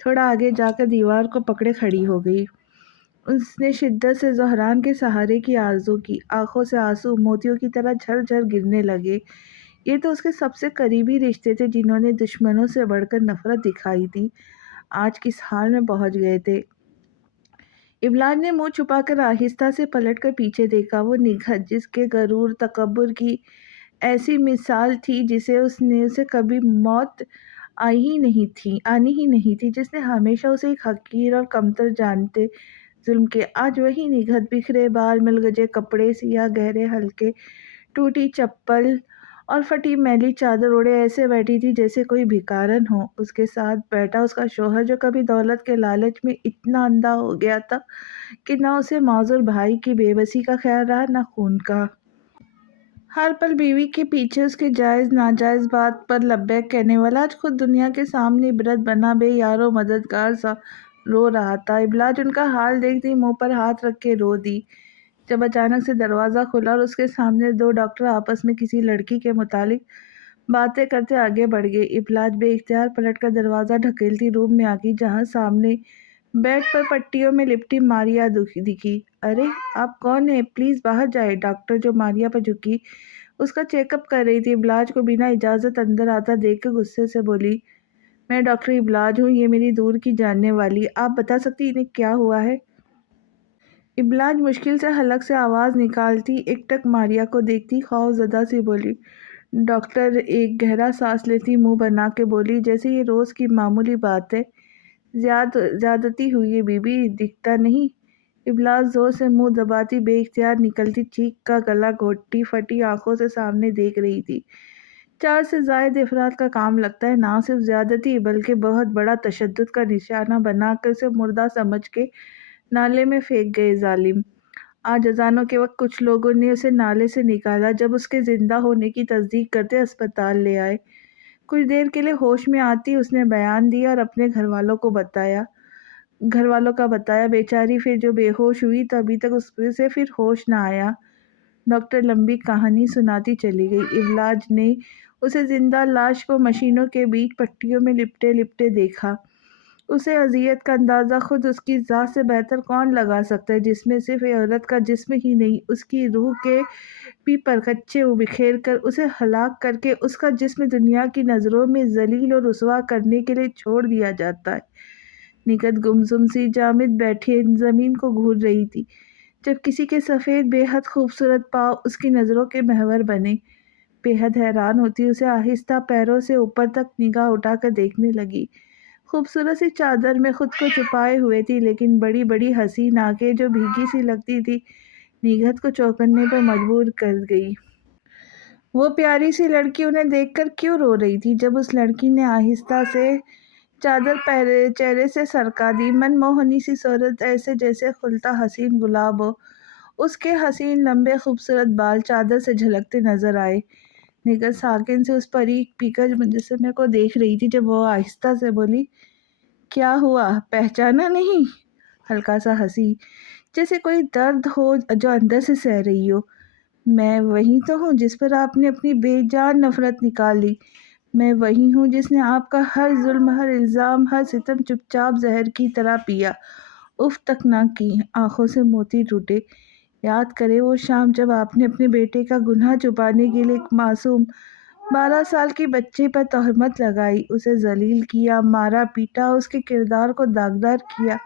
थोड़ा आगे जाकर दीवार को पकड़े खड़ी हो गई। उसने शिद्दत से ज़ोहरान के सहारे की आरज़ू की। आंखों से आंसू मोतियों की तरह झरझर गिरने लगे। ये तो उसके सबसे करीबी रिश्ते थे जिन्होंने दुश्मनों से बढ़कर नफरत दिखाई थी, आज किस हाल में पहुंच गए थे। इबलाज ने मुंह छुपाकर आहिस्ता से पलटकर पीछे देखा। वो निगहत जिसके गरूर तकब्बुर की ऐसी मिसाल थी जिसे उसे कभी मौत आनी ही नहीं थी, जिसने हमेशा उसे एक हकीर और कमतर जानते जुल्म के। आज वही निगहत बिखरे बाल, मिलगजे कपड़े, सिया गहरे हल्के, टूटी चप्पल और फटी मैली चादर ओढ़े ऐसे बैठी थी जैसे कोई भिखारन हो। उसके साथ बैठा उसका शौहर जो कभी दौलत के लालच में इतना अंधा हो गया था कि ना उसे माजूर भाई की बेबसी का ख्याल रहा ना खून का। हर पल बीवी के पीछे उसके जायज़ नाजायज़ बात पर लब्बैक कहने वाला आज खुद दुनिया के सामने इबरत बना बेयारो मददगार सा रो रहा था। इबलाज उनका हाल देखती मुंह पर हाथ रख के रो दी जब अचानक से दरवाज़ा खुला और उसके सामने दो डॉक्टर आपस में किसी लड़की के मुतालिक बातें करते आगे बढ़ गए। इबलाज बेइख्तियार पलटकर दरवाज़ा ढकेलती रूम में आ गई जहाँ सामने बेड पर पट्टियों में लिपटी मारिया दिखी। अरे आप कौन है? प्लीज़ बाहर जाए। डॉक्टर जो मारिया पर झुकी उसका चेकअप कर रही थी इबलाज को बिना इजाज़त अंदर आता देखकर गुस्से से बोली, मैं डॉक्टर इबलाज हूँ, ये मेरी दूर की जानने वाली, आप बता सकती इन्हें क्या हुआ है? इबलाज मुश्किल से हलक से आवाज़ निकालती एकटक मारिया को देखती खौफज़दा सी बोली। डॉक्टर एक गहरा सांस लेती मुंह बना के बोली, जैसे ये रोज़ की मामूली बात है। ज़्यादती हुई है बीबी, दिखता नहीं। इबलाज जोर से मुंह दबाती बेइख्तियार निकलती चीख का गला घोटती फटी आंखों से सामने देख रही थी। 4 से ज़ायद अफराद का काम लगता है ना सिर्फ ज़्यादती बल्कि बहुत बड़ा तशद्दुद का निशाना बनाकर उसे मुर्दा समझ के नाले में फेंक गए ज़ालिम। आज अज़ानों के वक्त कुछ लोगों ने उसे नाले से निकाला, जब उसके ज़िंदा होने की तस्दीक करते अस्पताल ले आए। कुछ देर के लिए होश में आती उसने बयान दिया और अपने घरवालों का बताया। बेचारी फिर जो बेहोश हुई तो अभी तक उससे फिर होश ना आया। डॉक्टर लंबी कहानी सुनाती चली गई। इबलाज ने उसे जिंदा लाश को मशीनों के बीच पट्टियों में लिपटे लिपटे देखा। उसे अजियत का अंदाज़ा खुद उसकी ज़ात से बेहतर कौन लगा सकता है, जिसमें सिर्फ ये औरत का जिस्म ही नहीं उसकी रूह के भी परखच्चे बिखेर कर उसे हलाक करके उसका जिस्म दुनिया की नज़रों में जलील और रुसवा करने के लिए छोड़ दिया जाता है। निकट गुमसुम सी जामिद बैठी ज़मीन को घूर रही थी جب کسی کے سفید بے حد خوبصورت پاؤں اس کی نظروں کے محور بنے۔ بے حد حیران ہوتی اسے آہستہ پیروں سے اوپر تک نگاہ اٹھا کر دیکھنے لگی۔ خوبصورت سی چادر میں خود کو چھپائے ہوئے تھی، لیکن بڑی بڑی حسین آنکھیں جو بھیگی سی لگتی تھی نگہت کو چوکنے پر مجبور کر گئی۔ وہ پیاری سی لڑکی انہیں دیکھ کر کیوں رو رہی تھی؟ جب اس لڑکی نے آہستہ سے چادر چہرے سے سرکا دی، من موہنی سی صورت ایسے جیسے کھلتا حسین گلاب ہو، اس کے حسین لمبے خوبصورت بال چادر سے جھلکتے نظر آئے۔ نگہت ساکن سے اس پری پیکر مجسمے کو دیکھ رہی تھی جب وہ آہستہ سے بولی، کیا ہوا، پہچانا نہیں؟ ہلکا سا ہنسی، جیسے کوئی درد ہو جو اندر سے سہ رہی ہو۔ میں وہی تو ہوں جس پر آپ نے اپنی بے جان نفرت نکال لی۔ میں وہی ہوں جس نے آپ کا ہر ظلم، ہر الزام، ہر ستم چپ چاپ زہر کی طرح پیا۔ اف تک نہ کی۔ آنکھوں سے موتی ٹوٹے۔ یاد کرے وہ شام جب آپ نے اپنے بیٹے کا گناہ چھپانے کے لیے ایک معصوم 12 سال کی بچی پر تہمت لگائی، اسے ذلیل کیا، مارا پیٹا، اس کے کردار کو داغدار کیا۔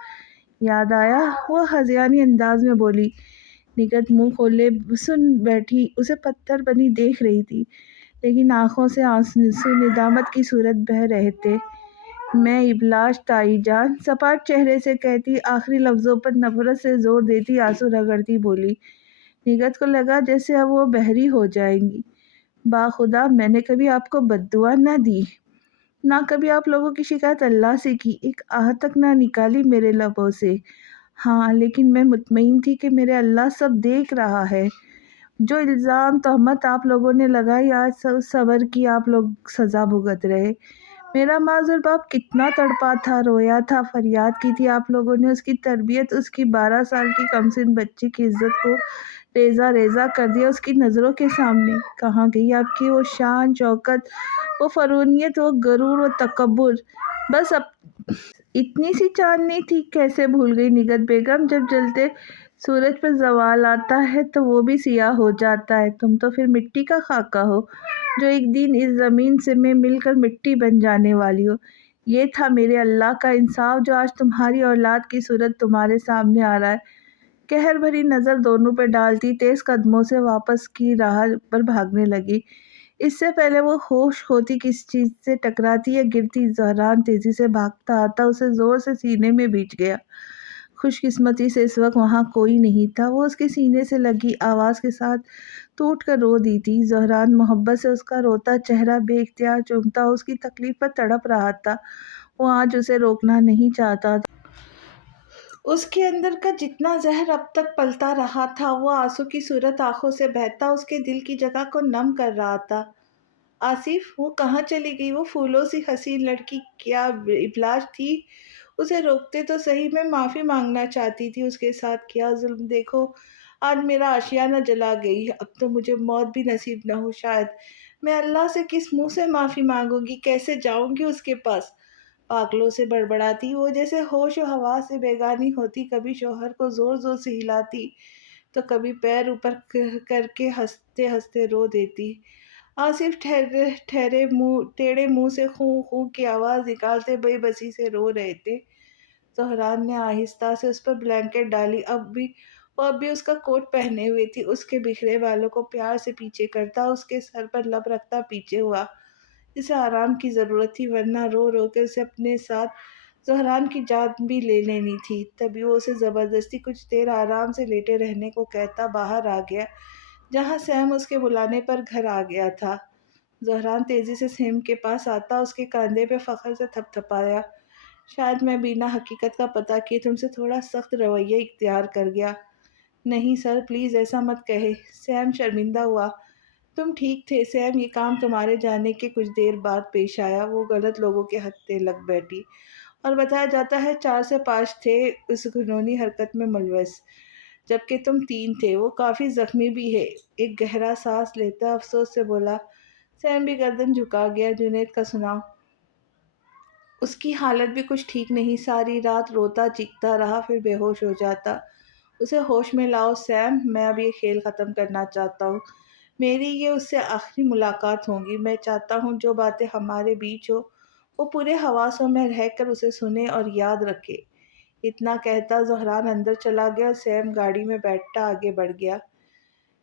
یاد آیا؟ وہ ہذیانی انداز میں بولی۔ نگہت منہ کھولے سن بیٹھی، اسے پتھر بنی دیکھ رہی تھی، لیکن آنکھوں سے آنسو ندامت کی صورت بہہ رہے تھے۔ میں ابلاش تائی جان، سپاٹ چہرے سے کہتی، آخری لفظوں پر نفرت سے زور دیتی، آنسو رگڑتی بولی۔ نگہت کو لگا جیسے اب وہ بحری ہو جائیں گی۔ باخدا میں نے کبھی آپ کو بد دعا نہ دی، نہ کبھی آپ لوگوں کی شکایت اللہ سے کی، ایک آہ تک نہ نکالی میرے لبوں سے۔ ہاں، لیکن میں مطمئن تھی کہ میرے اللہ سب دیکھ رہا ہے۔ جو الزام تہمت آپ لوگوں نے لگائی، آج صبر کی آپ لوگ سزا بھگت رہے۔ میرا معذور باپ کتنا تڑپا تھا، رویا تھا، فریاد کی تھی آپ لوگوں نے، اس کی تربیت، اس کی 12 سال کی کمسن بچی کی عزت کو ریزہ ریزہ کر دیا اس کی نظروں کے سامنے۔ کہاں گئی آپ کی وہ شان شوکت، وہ فرعونیت، وہ غرور، وہ تکبر؟ بس اب اتنی سی چاندنی تھی، کیسے بھول گئی نگہت بیگم؟ جب جلتے سورج پر زوال آتا ہے تو وہ بھی سیاہ ہو جاتا ہے۔ تم تو پھر مٹی کا خاکہ ہو جو ایک دن اس زمین سے میں مل کر مٹی بن جانے والی ہو۔ یہ تھا میرے اللہ کا انصاف جو آج تمہاری اولاد کی صورت تمہارے سامنے آ رہا ہے۔ قہر بھری نظر دونوں پہ ڈالتی تیز قدموں سے واپس کی راہ پر بھاگنے لگی۔ اس سے پہلے وہ ہوش کھوتی کسی چیز سے ٹکراتی یا گرتی، زہران تیزی سے بھاگتا آتا اسے زور سے سینے میں بیٹھ گیا۔ خوش قسمتی سے اس وقت وہاں کوئی نہیں تھا۔ وہ اس کے سینے سے لگی آواز کے ساتھ ٹوٹ کر رو دی تھی۔ زہران محبت سے اس کا روتا چہرہ بے اختیار چومتا اس کی تکلیف پر تڑپ رہا تھا۔ وہ آج اسے روکنا نہیں چاہتا تھا۔ اس کے اندر کا جتنا زہر اب تک پلتا رہا تھا، وہ آنسو کی صورت آنکھوں سے بہتا اس کے دل کی جگہ کو نم کر رہا تھا۔ آصف، وہ کہاں چلی گئی؟ وہ پھولوں سی حسین لڑکی کیا ابلاش تھی؟ اسے روکتے تو صحیح، میں معافی مانگنا چاہتی تھی۔ اس کے ساتھ کیا ظلم دیکھو، آج میرا آشیانہ جلا گئی، اب تو مجھے موت بھی نصیب نہ ہو شاید۔ میں اللہ سے کس منہ سے معافی مانگوں گی، کیسے جاؤں گی اس کے پاس؟ پاگلوں سے بڑبڑاتی وہ، جیسے ہوش و حواس سے بیگانی ہوتی، کبھی شوہر کو زور زور سے ہلاتی تو کبھی پیر اوپر کر کے ہنستے ہنستے رو دیتی۔ آصف ٹیڑھے منہ سے خوں خوں کی آواز نکالتے بے بسی سے رو رہے تھے۔ زہران نے آہستہ سے اس پر بلینکٹ ڈالی، وہ اب بھی اس کا کوٹ پہنے ہوئے تھی، اس کے بکھرے بالوں کو پیار سے پیچھے کرتا، اس کے سر پر لب رکھتا پیچھے ہوا۔ اسے آرام کی ضرورت تھی، ورنہ رو رو کے اسے اپنے ساتھ زہران کی جان بھی لے لینی تھی۔ تبھی وہ اسے زبردستی کچھ دیر آرام سے لیٹے رہنے کو کہتا باہر آ گیا، جہاں سیم اس کے بلانے پر گھر آ گیا تھا۔ زہران تیزی سے سیم کے پاس آتا، اس کے کاندھے پہ فخر سے تھپ تھپایا۔ شاید میں بنا حقیقت کا پتہ کیے تم سے تھوڑا سخت رویہ اختیار کر گیا۔ نہیں سر، پلیز ایسا مت کہے۔ سیم شرمندہ ہوا۔ تم ٹھیک تھے سیم، یہ کام تمہارے جانے کے کچھ دیر بعد پیش آیا۔ وہ غلط لوگوں کے ہتھے لگ بیٹھی، اور بتایا جاتا ہے 4 سے 5 تھے اس گھنونی حرکت میں ملوث، جبکہ تم 3 تھے۔ وہ کافی زخمی بھی ہے۔ ایک گہرا سانس لیتا افسوس سے بولا۔ سیم بھی گردن جھکا گیا۔ جنید کا سناؤ؟ اس کی حالت بھی کچھ ٹھیک نہیں، ساری رات روتا چیختا رہا، پھر بے ہوش ہو جاتا۔ اسے ہوش میں لاؤ سیم، میں اب یہ کھیل ختم کرنا چاہتا ہوں۔ میری یہ اس سے آخری ملاقات ہوگی۔ میں چاہتا ہوں جو باتیں ہمارے بیچ ہو وہ پورے حواسوں میں رہ کر اسے سنے اور یاد رکھے۔ اتنا کہتا زہران اندر چلا گیا اور سیم گاڑی میں بیٹھتا آگے بڑھ گیا۔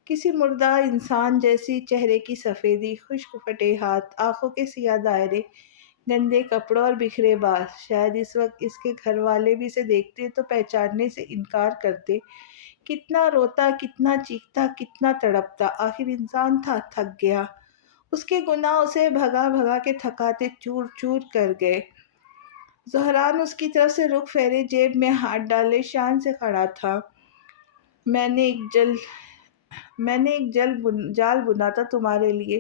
کسی مردہ انسان جیسی چہرے کی سفیدی، خشک پھٹے ہاتھ، آنکھوں کے سیاہ دائرے، گندے کپڑوں اور بکھرے بال۔ شاید اس وقت اس کے گھر والے بھی اسے دیکھتے تو پہچاننے سے انکار کرتے۔ کتنا روتا، کتنا چیختا، کتنا تڑپتا، آخر انسان تھا، تھک گیا۔ اس کے گناہ اسے بھگا بھگا کے تھکاتے چور چور کر گئے۔ زہران اس کی طرف سے رخ پھیرے، جیب میں ہاتھ ڈالے شان سے کھڑا تھا۔ میں نے ایک جل میں نے ایک جال بنا تھا تمہارے لیے۔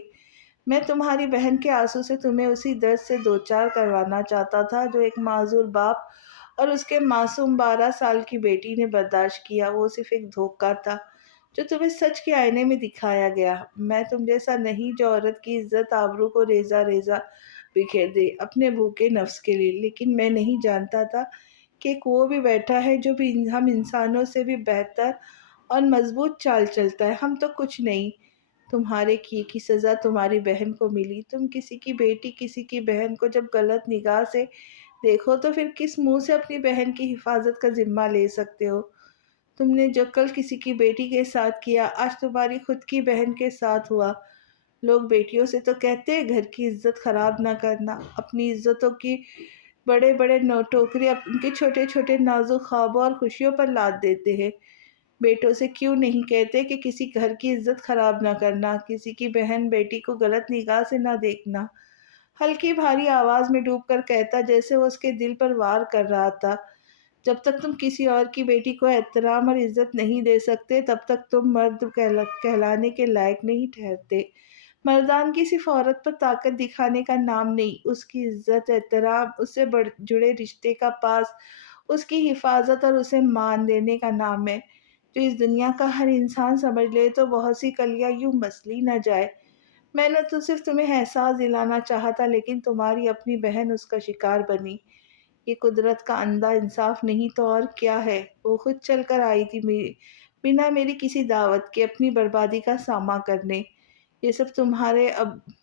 میں تمہاری بہن کے آنسو سے تمہیں اسی درد سے دوچار کروانا چاہتا تھا جو ایک معذور باپ اور اس کے معصوم 12 سال کی بیٹی نے برداشت کیا۔ وہ صرف ایک دھوکہ تھا جو تمہیں سچ کے آئینے میں دکھایا گیا۔ میں تم جیسا نہیں جو عورت کی عزت آبرو کو ریزہ ریزہ بکھیر دے اپنے بھوکے نفس کے لیے، لیکن میں نہیں جانتا تھا کہ ایک وہ بھی بیٹھا ہے جو بھی ہم انسانوں سے بھی بہتر اور مضبوط چال چلتا ہے۔ ہم تو کچھ نہیں، تمہارے کیے کی سزا تمہاری بہن کو ملی۔ تم کسی کی بیٹی، کسی کی بہن کو جب غلط نگاہ سے دیکھو تو پھر کس منہ سے اپنی بہن کی حفاظت کا ذمہ لے سکتے ہو؟ تم نے جو کل کسی کی بیٹی کے ساتھ کیا، آج تمہاری خود کی بہن کے ساتھ ہوا۔ لوگ بیٹیوں سے تو کہتے ہیں گھر کی عزت خراب نہ کرنا، اپنی عزتوں کی بڑے بڑے ٹوکرے ان کے چھوٹے چھوٹے نازک خوابوں اور خوشیوں پر لاد دیتے ہیں۔ بیٹوں سے کیوں نہیں کہتے کہ کسی گھر کی عزت خراب نہ کرنا، کسی کی بہن بیٹی کو غلط نگاہ سے نہ دیکھنا؟ ہلکی بھاری آواز میں ڈوب کر کہتا، جیسے وہ اس کے دل پر وار کر رہا تھا۔ جب تک تم کسی اور کی بیٹی کو احترام اور عزت نہیں دے سکتے، تب تک تم مرد کہلانے کے لائق نہیں ٹھہرتے۔ مردان کی صرف عورت پر طاقت دکھانے کا نام نہیں، اس کی عزت، احترام، اس سے جڑے رشتے کا پاس، اس کی حفاظت اور اسے مان دینے کا نام ہے۔ جو اس دنیا کا ہر انسان سمجھ لے تو بہت سی کلیاں یوں مسلی نہ جائے۔ میں نے تو صرف تمہیں احساس دلانا چاہا تھا، لیکن تمہاری اپنی بہن اس کا شکار بنی۔ یہ قدرت کا اندھا انصاف نہیں تو اور کیا ہے؟ وہ خود چل کر آئی تھی بنا میری کسی دعوت کے اپنی بربادی کا سامنا کرنے۔ یہ سب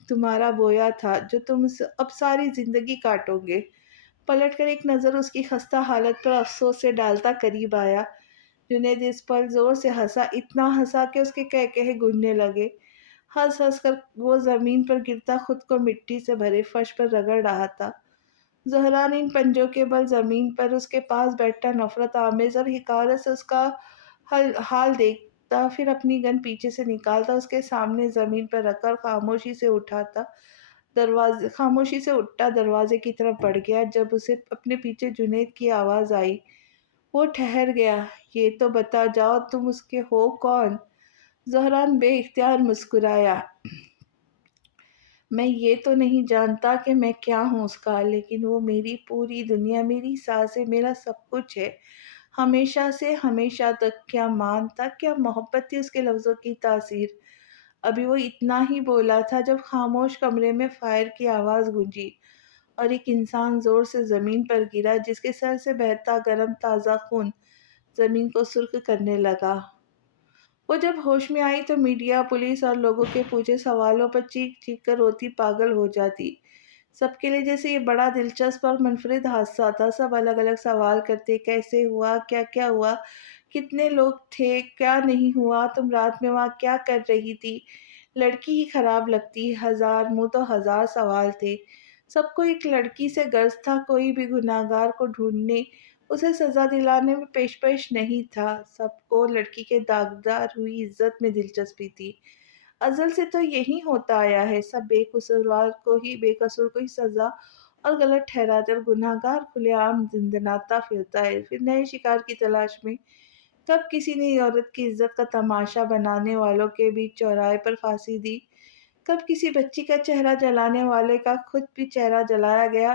تمہارا بویا تھا جو تم اب ساری زندگی کاٹو گے۔ پلٹ کر ایک نظر اس کی خستہ حالت پر افسوس سے ڈالتا قریب آیا۔ جنید اس پل زور سے ہنسا، اتنا ہنسا کہ اس کے قہقہے گونجنے لگے۔ ہنس ہنس کر وہ زمین پر گرتا خود کو مٹی سے بھرے فرش پر رگڑ رہا تھا۔ زہران ان پنجوں کے بل زمین پر اس کے پاس بیٹھا نفرت آمیز اور حقارت سے اس کا حال دیکھتا، پھر اپنی گن پیچھے سے نکالتا، اس کے سامنے زمین پر رکھ کر خاموشی سے اٹھتا دروازے کی طرف بڑھ گیا۔ جب اسے اپنے پیچھے جنید کی آواز آئی، وہ ٹھہر گیا۔ یہ تو بتا جاؤ تم اس کے ہو کون؟ زہران بے اختیار مسکرایا۔ میں یہ تو نہیں جانتا کہ میں کیا ہوں اس کا، لیکن وہ میری پوری دنیا، میری سانسیں، میرا سب کچھ ہے۔ ہمیشہ سے ہمیشہ تک۔ کیا مان تھا، کیا محبت تھی اس کے لفظوں کی تاثیر۔ ابھی وہ اتنا ہی بولا تھا جب خاموش کمرے میں فائر کی آواز گونجی اور ایک انسان زور سے زمین پر گرا، جس کے سر سے بہتا گرم تازہ خون زمین کو سرخ کرنے لگا۔ وہ جب ہوش میں آئی تو میڈیا، پولیس اور لوگوں کے پوچھے سوالوں پر چیخ چیخ کر روتی پاگل ہو جاتی۔ سب کے لیے جیسے یہ بڑا دلچسپ اور منفرد حادثہ تھا۔ سب الگ الگ سوال کرتے، کیسے ہوا، کیا کیا ہوا، کتنے لوگ تھے، کیا نہیں ہوا، تم رات میں وہاں کیا کر رہی تھی، لڑکی ہی خراب لگتی۔ ہزار منہ تو ہزار سوال تھے۔ سب کو ایک لڑکی سے غرض تھا، کوئی بھی گنہگار کو ڈھونڈنے، اسے سزا دلانے میں پیش نہیں تھا۔ سب کو لڑکی کے داغدار ہوئی عزت میں دلچسپی تھی۔ ازل سے تو یہی ہوتا آیا ہے، سب بے قصور کو ہی سزا اور غلط ٹھہراتے اور گنہگار کھلے عام دندناتا پھرتا ہے، پھر نئے شکار کی تلاش میں۔ کب کسی نے عورت کی عزت کا تماشا بنانے والوں کے بیچ چوراہے پر پھانسی دی، کب کسی بچی کا چہرہ جلانے والے کا خود بھی چہرہ جلایا گیا،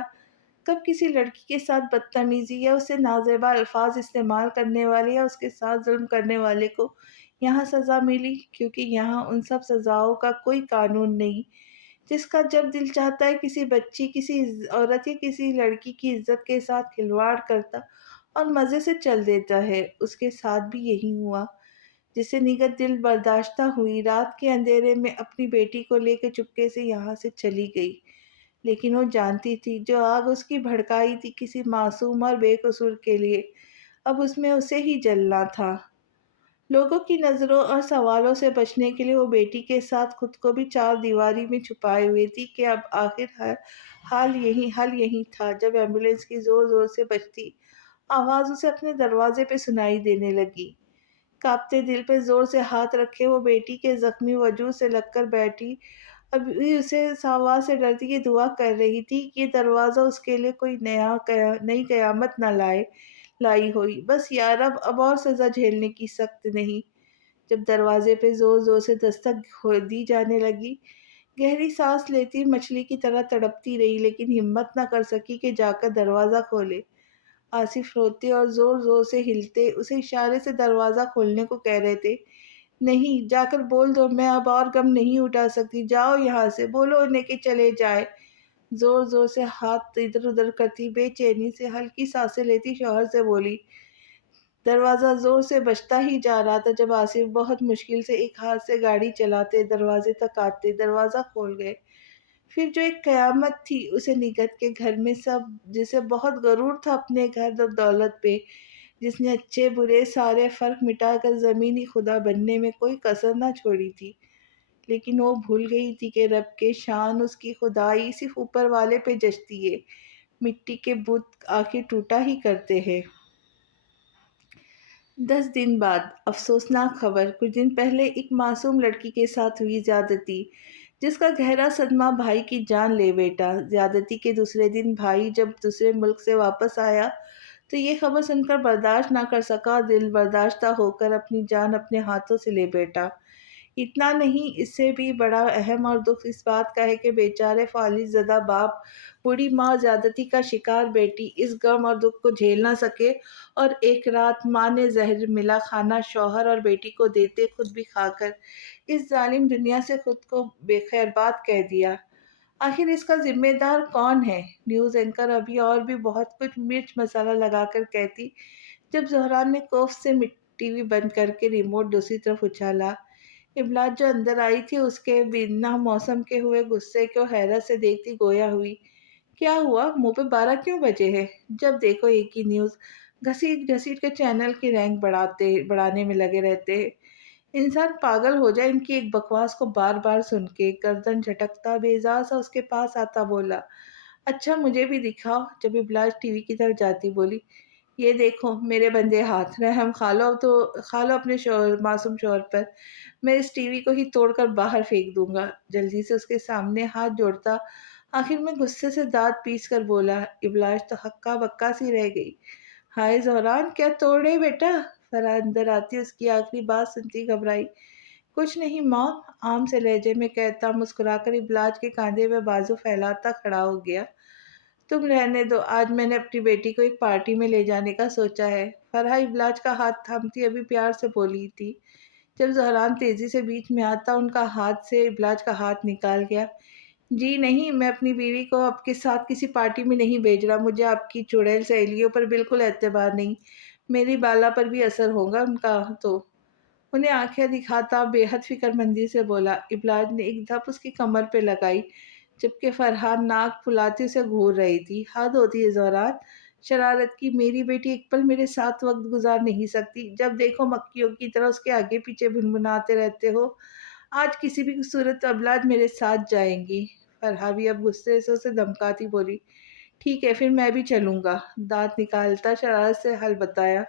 کب کسی لڑکی کے ساتھ بدتمیزی یا اسے نازیبا الفاظ استعمال کرنے والے یا اس کے ساتھ ظلم کرنے والے کو یہاں سزا ملی، کیونکہ یہاں ان سب سزاؤں کا کوئی قانون نہیں۔ جس کا جب دل چاہتا ہے کسی بچی، کسی عورت یا کسی لڑکی کی عزت کے ساتھ کھلواڑ کرتا اور مزے سے چل دیتا ہے، اس کے ساتھ بھی یہی ہوا۔ جسے نگہت دل برداشتہ ہوئی، رات کے اندھیرے میں اپنی بیٹی کو لے کے چپکے سے یہاں سے چلی گئی، لیکن وہ جانتی تھی جو آگ اس کی بھڑکائی تھی کسی معصوم اور بے قصور کے لیے، اب اس میں اسے ہی جلنا تھا۔ لوگوں کی نظروں اور سوالوں سے بچنے کے لیے وہ بیٹی کے ساتھ خود کو بھی چار دیواری میں چھپائے ہوئے تھی کہ اب آخر حل یہی تھا جب ایمبولینس کی زور زور سے بجتی آواز اسے اپنے دروازے پہ سنائی دینے لگی۔ کانپتے دل پہ زور سے ہاتھ رکھے وہ بیٹی کے زخمی وجود سے لگ کر بیٹھی، ابھی اسے اس آواز سے ڈرتی کہ دعا کر رہی تھی کہ یہ دروازہ اس کے لیے کوئی نئی قیامت نہ لائی ہوئی، بس یا رب اب اور سزا جھیلنے کی سخت نہیں۔ جب دروازے پہ زور زور سے دستک دی جانے لگی، گہری سانس لیتی مچھلی کی طرح تڑپتی رہی لیکن ہمت نہ کر سکی کہ جا کر دروازہ کھولے۔ آصف روتے اور زور زور سے ہلتے اسے اشارے سے دروازہ کھولنے کو کہہ رہے تھے۔ نہیں، جا کر بول دو میں اب اور غم نہیں اٹھا سکتی، جاؤ یہاں سے، بولو انہیں کہ چلے جائے۔ زور زور سے ہاتھ ادھر ادھر کرتی بے چینی سے ہلکی سانسیں لیتی شوہر سے بولی۔ دروازہ زور سے بجتا ہی جا رہا تھا جب آصف بہت مشکل سے ایک ہاتھ سے گاڑی چلاتے دروازے تک آتے دروازہ کھول گئے۔ پھر جو ایک قیامت تھی اسے نگہت کے گھر میں سب، جسے بہت غرور تھا اپنے گھر اور دولت پہ، جس نے اچھے برے سارے فرق مٹا کر زمینی خدا بننے میں کوئی کسر نہ چھوڑی تھی، لیکن وہ بھول گئی تھی کہ رب کے شان اس کی خدائی صرف اوپر والے پہ جچتی ہے، مٹی کے بت آخر ٹوٹا ہی کرتے ہیں۔ 10 دن بعد افسوسناک خبر، کچھ دن پہلے ایک معصوم لڑکی کے ساتھ ہوئی زیادتی، جس کا گہرا صدمہ بھائی کی جان لے بیٹھا۔ زیادتی کے دوسرے دن بھائی جب دوسرے ملک سے واپس آیا تو یہ خبر سن کر برداشت نہ کر سکا اور دل برداشتہ ہو کر اپنی جان اپنے ہاتھوں سے لے بیٹھا۔ اتنا نہیں، اس سے بھی بڑا اہم اور دکھ اس بات کا ہے کہ بیچارے فالج زدہ باپ، بوڑھی ماں اور زیادتی کا شکار بیٹی اس غم اور دکھ کو جھیل نہ سکے اور ایک رات ماں نے زہر ملا کھانا شوہر اور بیٹی کو دیتے خود بھی کھا کر اس ظالم دنیا سے خود کو بے خیر بات کہہ دیا۔ آخر اس کا ذمہ دار کون ہے؟ نیوز اینکر ابھی اور بھی بہت کچھ مرچ مسالہ لگا کر کہتی جب زہران نے کوف سے ٹی وی بند کر کے ریموٹ دوسری طرف اچھالا۔ ابلاج جو اندر آئی تھی اس کے بنا موسم کے ہوئے غصے کو حیرت سے دیکھتی گویا ہوئی۔ کیا ہوا؟ منہ پہ 12 کیوں بجے ہیں؟ جب دیکھو ایک ہی نیوز، گھسیٹ گھسیٹ کے چینل کی رینک بڑھانے میں لگے رہتے ہیں۔ انسان پاگل ہو جائے ان کی ایک بکواس کو بار بار سن کے۔ گردن جھٹکتا بیزار سا اس کے پاس آتا بولا، اچھا مجھے بھی دکھاؤ۔ جب ابلاج ٹی وی کی طرف جاتی بولی، یہ دیکھو میرے بندے ہاتھ، رحم کھا لو اپنے معصوم شوہر پر، میں اس ٹی وی کو ہی توڑ کر باہر پھینک دوں گا۔ جلدی سے اس کے سامنے ہاتھ جوڑتا آخر میں غصے سے دانت پیس کر بولا۔ ابلاج تو ہکا بکا سی رہ گئی۔ ہائے زہران، کیا توڑے بیٹا؟ فرح اندر آتی اس کی آخری بات سنتی گھبرائی۔ کچھ نہیں ماں، عام سے لہجے میں کہتا مسکرا کر ابلاج کے کاندھے پہ بازو پھیلاتا کھڑا ہو گیا۔ تم رہنے دو، آج میں نے اپنی بیٹی کو ایک پارٹی میں لے جانے کا سوچا ہے۔ فرح ابلاج کا ہاتھ تھامتی ابھی پیار سے بولی تھی جب زہران تیزی سے بیچ میں آتا ان کا ہاتھ سے ابلاج کا ہاتھ نکال گیا۔ جی نہیں، میں اپنی بیوی کو آپ کے ساتھ کسی پارٹی میں نہیں بھیج رہا، مجھے آپ کی چڑیل سہیلیوں پر بالکل اعتبار نہیں، میری بالا پر بھی اثر ہوگا ان کا تو۔ انہیں آنکھیں دکھاتا بے حد فکر مندی سے بولا۔ ابلاج نے ایک دھپ اس کی کمر پہ لگائی جبکہ فرحان ناک پھلاتی اسے گھور رہی تھی۔ حد ہوتی ہے زہران، شرارت کی، میری بیٹی ایک پل میرے ساتھ وقت گزار نہیں سکتی، جب دیکھو مکھیوں کی طرح اس کے آگے پیچھے بھنبھناتے رہتے ہو۔ آج کسی بھی صورت ابلاج میرے ساتھ جائیں گی۔ فرحہ بھی اب غصے سے اسے دھمکاتی بولی، ٹھیک ہے پھر میں بھی چلوں گا۔ دانت نکالتا شرارت سے حل بتایا،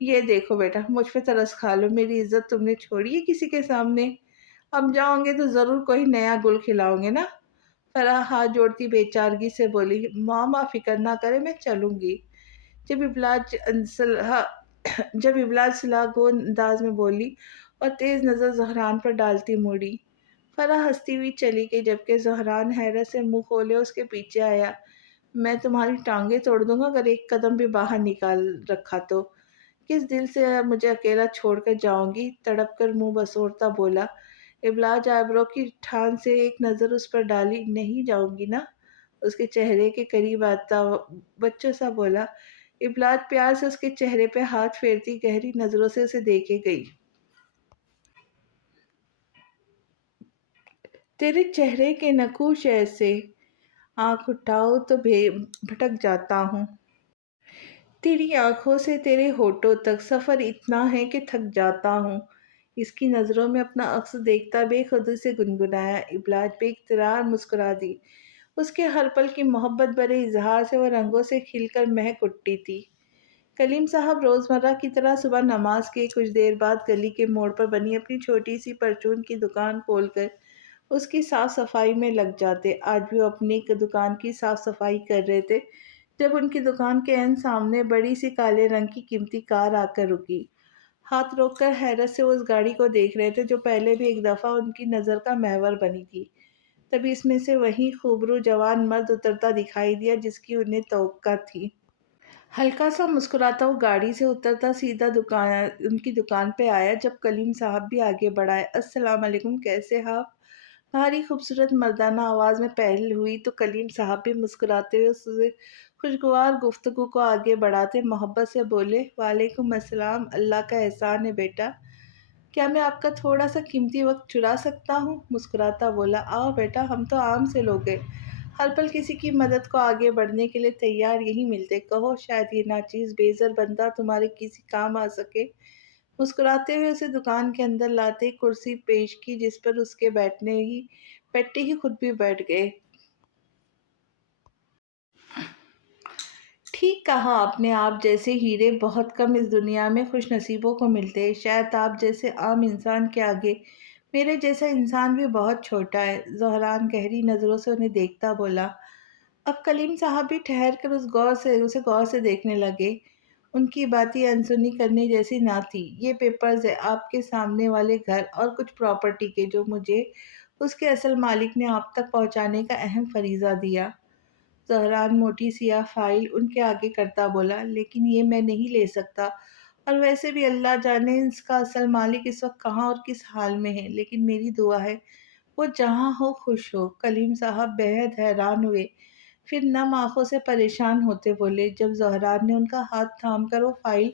یہ دیکھو بیٹا مجھ پہ ترس کھا لو، میری عزت تم نے چھوڑی ہے کسی کے سامنے؟ اب جاؤں گے تو ضرور کوئی نیا گل کھلاؤں گے نا؟ فرح ہاتھ جوڑتی بے چارگی سے بولی، ماں فکر نہ کرے، میں چلوں گی۔ جب ابلاج صلاح گو انداز میں بولی اور تیز نظر زہران پر ڈالتی موڑی، فرح ہنستی ہوئی چلی گئی جبکہ زہران حیرت سے منہ کھولے اس کے پیچھے آیا۔ میں تمہاری ٹانگیں توڑ دوں گا اگر ایک قدم بھی باہر نکال رکھا تو۔ کس دل سے مجھے اکیلا چھوڑ کر جاؤں گی؟ تڑپ کر منہ بسوڑتا بولا۔ ابلاج آئبرو کی ٹھان سے ایک نظر اس پر ڈالی، نہیں جاؤں گی نا؟ اس کے چہرے کے قریب آتا بچوں سا بولا۔ ابلاج پیار سے اس کے چہرے پہ ہاتھ پھیرتی گہری نظروں سے اسے دیکھے گئی۔ تیرے چہرے کے نقوش ایسے आँख उठाओ तो भटक जाता हूँ। तेरी आँखों से तेरे होठों तक सफ़र इतना है कि थक जाता हूँ। इसकी नज़रों में अपना अक्स देखता बेखुदी से गुनगुनाया। इब्लाज बेइक़्तिदार मुस्कुरा दी। उसके हर पल की मोहब्बत भरे इज़हार से वो रंगों से खिलकर महक उठती थी। कलीम साहब रोज़मर्रा की तरह सुबह नमाज के कुछ देर बाद गली के मोड़ पर बनी अपनी छोटी सी परचून की दुकान खोलकर उसकी साफ सफाई में लग जाते। आज भी वो अपनी दुकान की साफ सफाई कर रहे थे जब उनकी दुकान के एन सामने बड़ी सी काले रंग की कीमती कार आकर रुकी। हाथ रोककर हैरत से वो उस गाड़ी को देख रहे थे जो पहले भी एक दफ़ा उनकी नज़र का महवर बनी थी। तभी इसमें से वही खूबरू जवान मर्द उतरता दिखाई दिया जिसकी उन्हें तवक्का थी। हल्का सा मुस्कुराता वो गाड़ी से उतरता सीधा दुकान उनकी दुकान पे आया। जब कलीम साहब भी आगे बढ़ाए, अस्सलाम वालेकुम, कैसे हैं आप? भारी खूबसूरत मर्दाना आवाज़ में पहल हुई तो कलीम साहब भी मुस्कुराते हुए उससे खुशगवार गुफ्तगू को आगे बढ़ाते मोहब्बत से बोले, वालेकुम अस्सलाम, अल्लाह का एहसान है बेटा। क्या मैं आपका थोड़ा सा कीमती वक्त चुरा सकता हूँ? मुस्कुराता बोला, आओ बेटा, हम तो आम से लोग हैं, हर पल किसी की मदद को आगे बढ़ने के लिए तैयार यही मिलते। कहो, शायद ये नाचीज बेज़र बंदा तुम्हारे किसी काम आ सके। मुस्कुराते हुए उसे दुकान के अंदर लाते ही कुर्सी पेश की जिस पर उसके बैठते ही खुद भी बैठ गए। ठीक कहा आपने, आप जैसे हीरे बहुत कम इस दुनिया में खुश नसीबों को मिलते हैं। शायद आप जैसे आम इंसान के आगे मेरे जैसा इंसान भी बहुत छोटा है। ज़हरान गहरी नज़रों से उन्हें देखता बोला। अब कलीम साहब भी ठहर कर उसे गौर से देखने लगे। उनकी बातें अनसुनी करने जैसी ना थी। ये पेपर्स है आपके सामने वाले घर और कुछ प्रॉपर्टी के, जो मुझे उसके असल मालिक ने आप तक पहुंचाने का अहम फरीज़ा दिया। ज़हरान मोटी सियाह फाइल उनके आगे करता बोला, लेकिन ये मैं नहीं ले सकता, और वैसे भी अल्लाह जाने इसका असल मालिक इस वक्त कहाँ और किस हाल में है, लेकिन मेरी दुआ है वो जहाँ हो खुश हो। कलीम साहब बेहद हैरान हुए, फिर नम आंखों से परेशान होते बोले। जब ज़हरान ने उनका हाथ थाम कर वो फाइल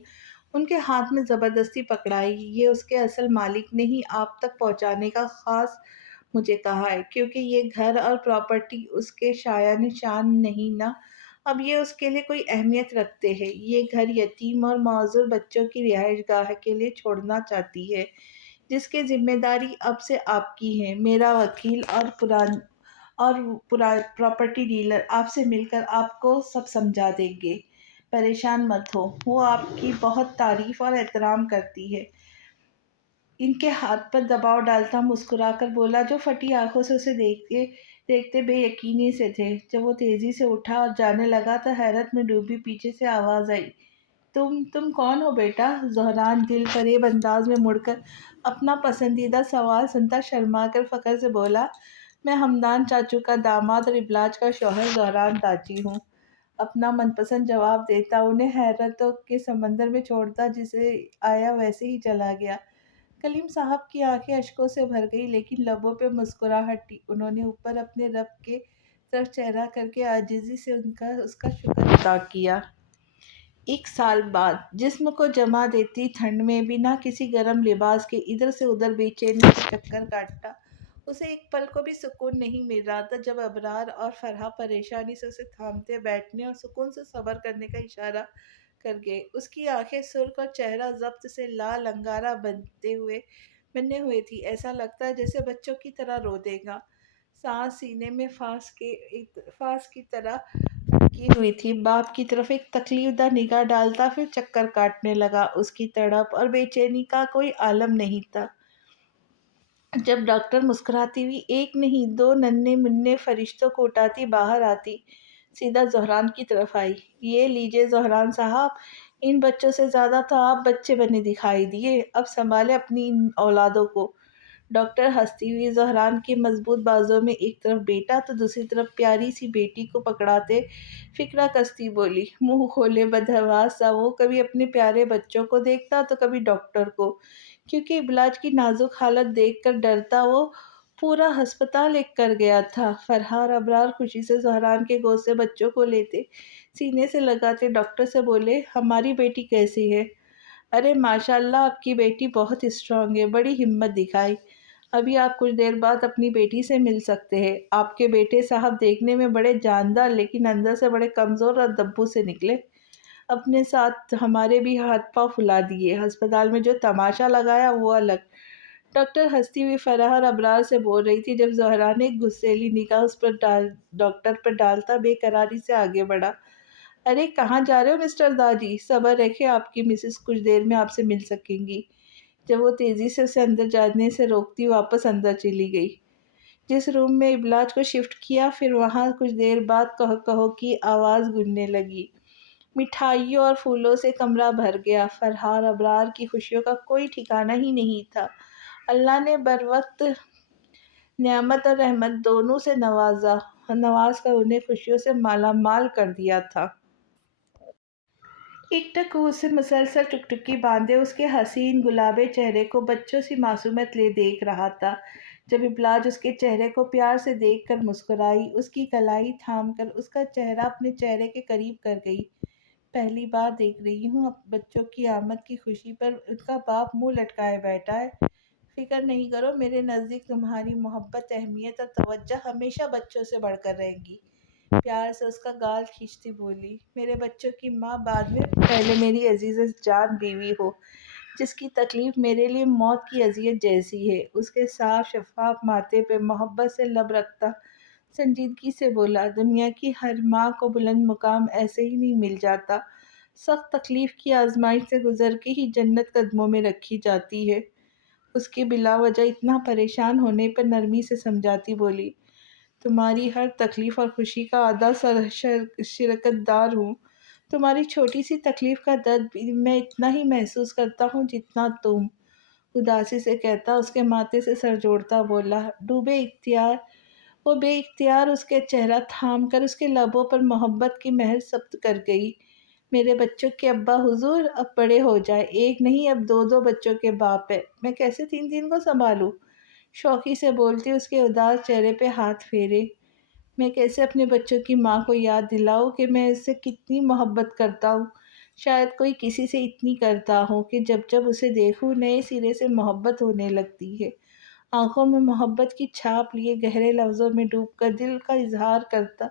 उनके हाथ में ज़बरदस्ती पकड़ाई, ये उसके असल मालिक ने ही आप तक पहुंचाने का ख़ास मुझे कहा है, क्योंकि ये घर और प्रॉपर्टी उसके शायान शान नहीं ना, अब ये उसके लिए कोई अहमियत रखते हैं। ये घर यतीम और माज़ूर बच्चों की रिहाइश गाह के लिए छोड़ना चाहती है, जिसकी जिम्मेदारी अब से आपकी है। मेरा वकील और प्रॉपर्टी डीलर आपसे मिलकर आपको सब समझा देंगे। परेशान मत हो, वो आपकी बहुत तारीफ और एहतराम करती है। इनके हाथ पर दबाव डालता मुस्कुराकर बोला, जो फटी आंखों से उसे देखते देखते बेयकीनी से थे। जब वो तेजी से उठा और जाने लगा तो हैरत में डूबी पीछे से आवाज आई, तुम कौन हो बेटा? ज़हरान दिल फरेब अंदाज में मुड़कर अपना पसंदीदा सवाल सुनता शर्मा कर फ़ख्र से बोला, मैं हमदान चाचू का दामाद और इबलाज का शौहर ज़हरान ताजी हूँ। अपना मनपसंद जवाब देता उन्हें हैरतों के समंदर में छोड़ता, जिसे आया वैसे ही चला गया। कलीम साहब की आंखें अश्कों से भर गई, लेकिन लबों पे मुस्कुराहट थी। उन्होंने ऊपर अपने रब के तरफ चेहरा करके आजिज़ी से उनका उसका शुक्र अदा किया। एक साल बाद जिस्म को जमा देती ठंड में बिना किसी गर्म लिबास के इधर से उधर बेचैनी से चक्कर काटता, उसे एक पल को भी सुकून नहीं मिल रहा था। जब अबरार और फरहा परेशानी से उसे थामते बैठने और सुकून से सब्र करने का इशारा कर गए, उसकी आंखें सुर्ख और चेहरा जब्त से लाल अंगारा बने हुए थी। ऐसा लगता है जैसे बच्चों की तरह रो देगा। सांस सीने में फांस की तरह की हुई थी। बाप की तरफ एक तकलीफदा निगाह डालता फिर चक्कर काटने लगा। उसकी तड़प और बेचैनी का कोई आलम नहीं था। जब डॉक्टर मुस्कुराती हुई एक नहीं दो नन्हे मुन्ने फरिश्तों को उठाती बाहर आती, सीधा ज़हरान की तरफ आई। ये लीजिए ज़हरान साहब, इन बच्चों से ज़्यादा तो आप बच्चे बने दिखाई दिए, अब संभाले अपनी इन औलादों को। डॉक्टर हंसती हुई ज़हरान के मजबूत बाजुओं में एक तरफ बेटा तो दूसरी तरफ प्यारी सी बेटी को पकड़ाते फिक्रा कसती बोली, मुंह खोले बदहवास सा वो कभी अपने प्यारे बच्चों को देखता तो कभी डॉक्टर को, क्योंकि इबलाज की नाजुक हालत देखकर डरता वो पूरा अस्पताल एक कर गया था। फरहा और अबरार खुशी से ज़हरान के गोद से बच्चों को लेते सीने से लगाते डॉक्टर से बोले, हमारी बेटी कैसी है? अरे माशाल्लाह, आपकी बेटी बहुत स्ट्रांग है, बड़ी हिम्मत दिखाई। ابھی آپ کچھ دیر بعد اپنی بیٹی سے مل سکتے ہیں۔ آپ کے بیٹے صاحب دیکھنے میں بڑے جاندار لیکن اندر سے بڑے کمزور اور دبو سے نکلے۔ اپنے ساتھ ہمارے بھی ہاتھ پاؤں پھلا دیے۔ ہسپتال میں جو تماشا لگایا وہ الگ۔ ڈاکٹر ہنستی ہوئی فرح اور ابرار سے بول رہی تھی جب زہرا نے ایک غصیلی نگاہ اس پر ڈاکٹر پر ڈالتا بے قراری سے آگے بڑھا۔ ارے کہاں جا رہے ہو مسٹر داجی؟ صبر رکھے، آپ کی مسز کچھ دیر میں آپ سے مل سکیں گی۔ جب وہ تیزی سے اسے اندر جانے سے روکتی واپس اندر چلی گئی۔ جس روم میں ابلاج کو شفٹ کیا پھر وہاں کچھ دیر بعد کہو کہو کی آواز گونجنے لگی۔ مٹھائیوں اور پھولوں سے کمرہ بھر گیا۔ فرحہ اور ابرار کی خوشیوں کا کوئی ٹھکانہ ہی نہیں تھا۔ اللہ نے بروقت نعمت اور رحمت دونوں سے نواز کر انہیں خوشیوں سے مالا مال کر دیا تھا۔ ایک ٹک اسے مسلسل ٹکٹکی باندھے اس کے حسین گلابے چہرے کو بچوں سی معصومیت لے دیکھ رہا تھا۔ جب ابلاج اس کے چہرے کو پیار سے دیکھ کر مسکرائی، اس کی کلائی تھام کر اس کا چہرہ اپنے چہرے کے قریب کر گئی۔ پہلی بار دیکھ رہی ہوں بچوں کی آمد کی خوشی پر ان کا باپ منہ لٹکائے بیٹھا ہے۔ فکر نہیں کرو، میرے نزدیک تمہاری محبت، اہمیت اور توجہ ہمیشہ بچوں سے بڑھ کر رہیں گی۔ پیار سے اس کا گال کھینچتی بولی۔ میرے بچوں کی ماں بعد میں، پہلے میری عزیز جان بیوی ہو جس کی تکلیف میرے لیے موت کی اذیت جیسی ہے۔ اس کے صاف شفاف ماتھے پہ محبت سے لب رکھتا سنجیدگی سے بولا، دنیا کی ہر ماں کو بلند مقام ایسے ہی نہیں مل جاتا، سخت تکلیف کی آزمائش سے گزر کے ہی جنت قدموں میں رکھی جاتی ہے۔ اس کے بلا وجہ اتنا پریشان ہونے پر نرمی سے سمجھاتی بولی، تمہاری ہر تکلیف اور خوشی کا آدھا شرکت دار ہوں۔ تمہاری چھوٹی سی تکلیف کا درد بھی میں اتنا ہی محسوس کرتا ہوں جتنا تم۔ اداسی سے کہتا اس کے ماتھے سے سر جوڑتا بولا، وہ بے اختیار اس کے چہرہ تھام کر اس کے لبوں پر محبت کی مہر ثبت کر گئی۔ میرے بچوں کے ابا حضور اب بڑے ہو جائے، ایک نہیں اب دو دو بچوں کے باپ ہے، میں کیسے تین تین کو سنبھالوں؟ شوقی سے بولتی اس کے اداس چہرے پہ ہاتھ پھیرے۔ میں کیسے اپنے بچوں کی ماں کو یاد دلاؤں کہ میں اس سے کتنی محبت کرتا ہوں؟ شاید کوئی کسی سے اتنی کرتا ہوں کہ جب جب اسے دیکھوں نئے سرے سے محبت ہونے لگتی ہے۔ آنکھوں میں محبت کی چھاپ لیے گہرے لفظوں میں ڈوب کر دل کا اظہار کرتا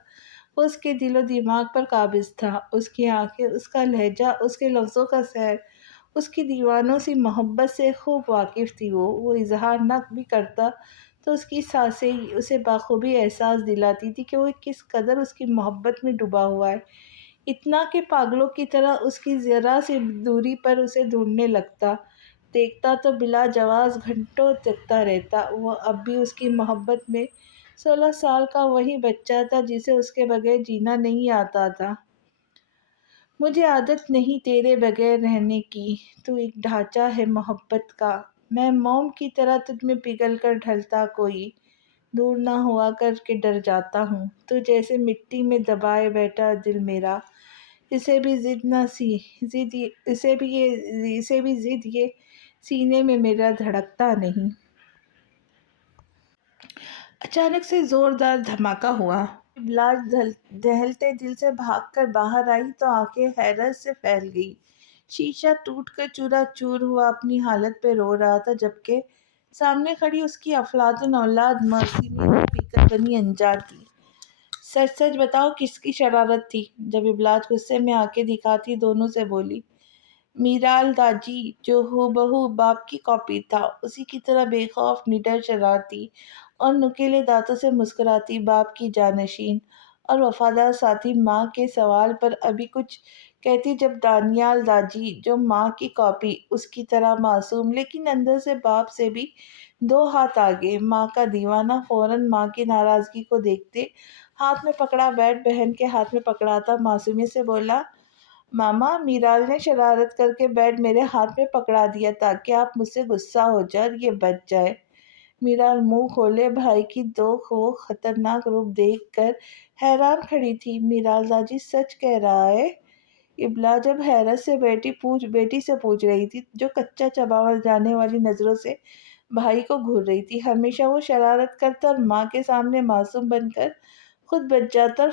وہ اس کے دل و دماغ پر قابض تھا۔ اس کی آنکھیں، اس کا لہجہ، اس کے لفظوں کا سحر، اس کی دیوانوں سی محبت سے خوب واقف تھی۔ وہ اظہار نہ بھی کرتا تو اس کی سانسیں اسے بخوبی احساس دلاتی تھی کہ وہ کس قدر اس کی محبت میں ڈوبا ہوا ہے، اتنا کہ پاگلوں کی طرح اس کی ذرا سی دوری پر اسے ڈھونڈنے لگتا۔ دیکھتا تو بلا جواز گھنٹوں دیکھتا رہتا۔ وہ اب بھی اس کی محبت میں 16 سال کا وہی بچہ تھا جسے اس کے بغیر جینا نہیں آتا تھا۔ مجھے عادت نہیں تیرے بغیر رہنے کی، تو ایک ڈھانچہ ہے محبت کا، میں موم کی طرح تجھ میں پگھل کر ڈھلتا کوئی دور نہ ہوا کر کے ڈر جاتا ہوں، تو جیسے مٹی میں دبائے بیٹھا دل میرا، اسے بھی ضد یہ سینے میں میرا دھڑکتا نہیں۔ اچانک سے زوردار دھماکہ ہوا۔ ابلاج دہلتے دل سے بھاگ کر باہر آئی تو آنکھیں حیرت سے پھیل گئی۔ شیشہ ٹوٹ کر چورا چور ہوا اپنی حالت پہ رو رہا تھا، جبکہ سامنے کھڑی اس کی افلاطون اولاد مرسی میرا پی کر بنی انجان تھی۔ سچ سچ بتاؤ کس کی شرارت تھی؟ جب ابلاج غصے میں آنکھیں دکھاتی دونوں سے بولی، میرال داجی جو ہو بہو باپ کی کاپی تھا، اسی کی طرح بے خوف، نڈر، شرارتی اور نکیلے دانتوں سے مسکراتی باپ کی جانشین اور وفادار ساتھی ماں کے سوال پر ابھی کچھ کہتی جب دانیال داجی جو ماں کی کاپی، اس کی طرح معصوم لیکن اندر سے باپ سے بھی 2 ہاتھ آگے، ماں کا دیوانہ فوراً ماں کی ناراضگی کو دیکھتے ہاتھ میں پکڑا بیٹ بہن کے ہاتھ میں پکڑاتا معصومیت سے بولا، ماما میرال نے شرارت کر کے بیٹ میرے ہاتھ میں پکڑا دیا تاکہ آپ مجھ سے غصہ ہو جائے اور یہ بچ جائے۔ میرال منہ کھولے بھائی کی وہ خطرناک روپ دیکھ کر حیران کھڑی تھی۔ میرال داجی سچ کہہ رہا ہے؟ ابلاج اب حیرت سے بیٹی سے پوچھ رہی تھی جو کچا چباور جانے والی نظروں سے بھائی کو گھور رہی تھی۔ ہمیشہ وہ شرارت کرتا اور ماں کے سامنے معصوم بن کر خود بچ جاتا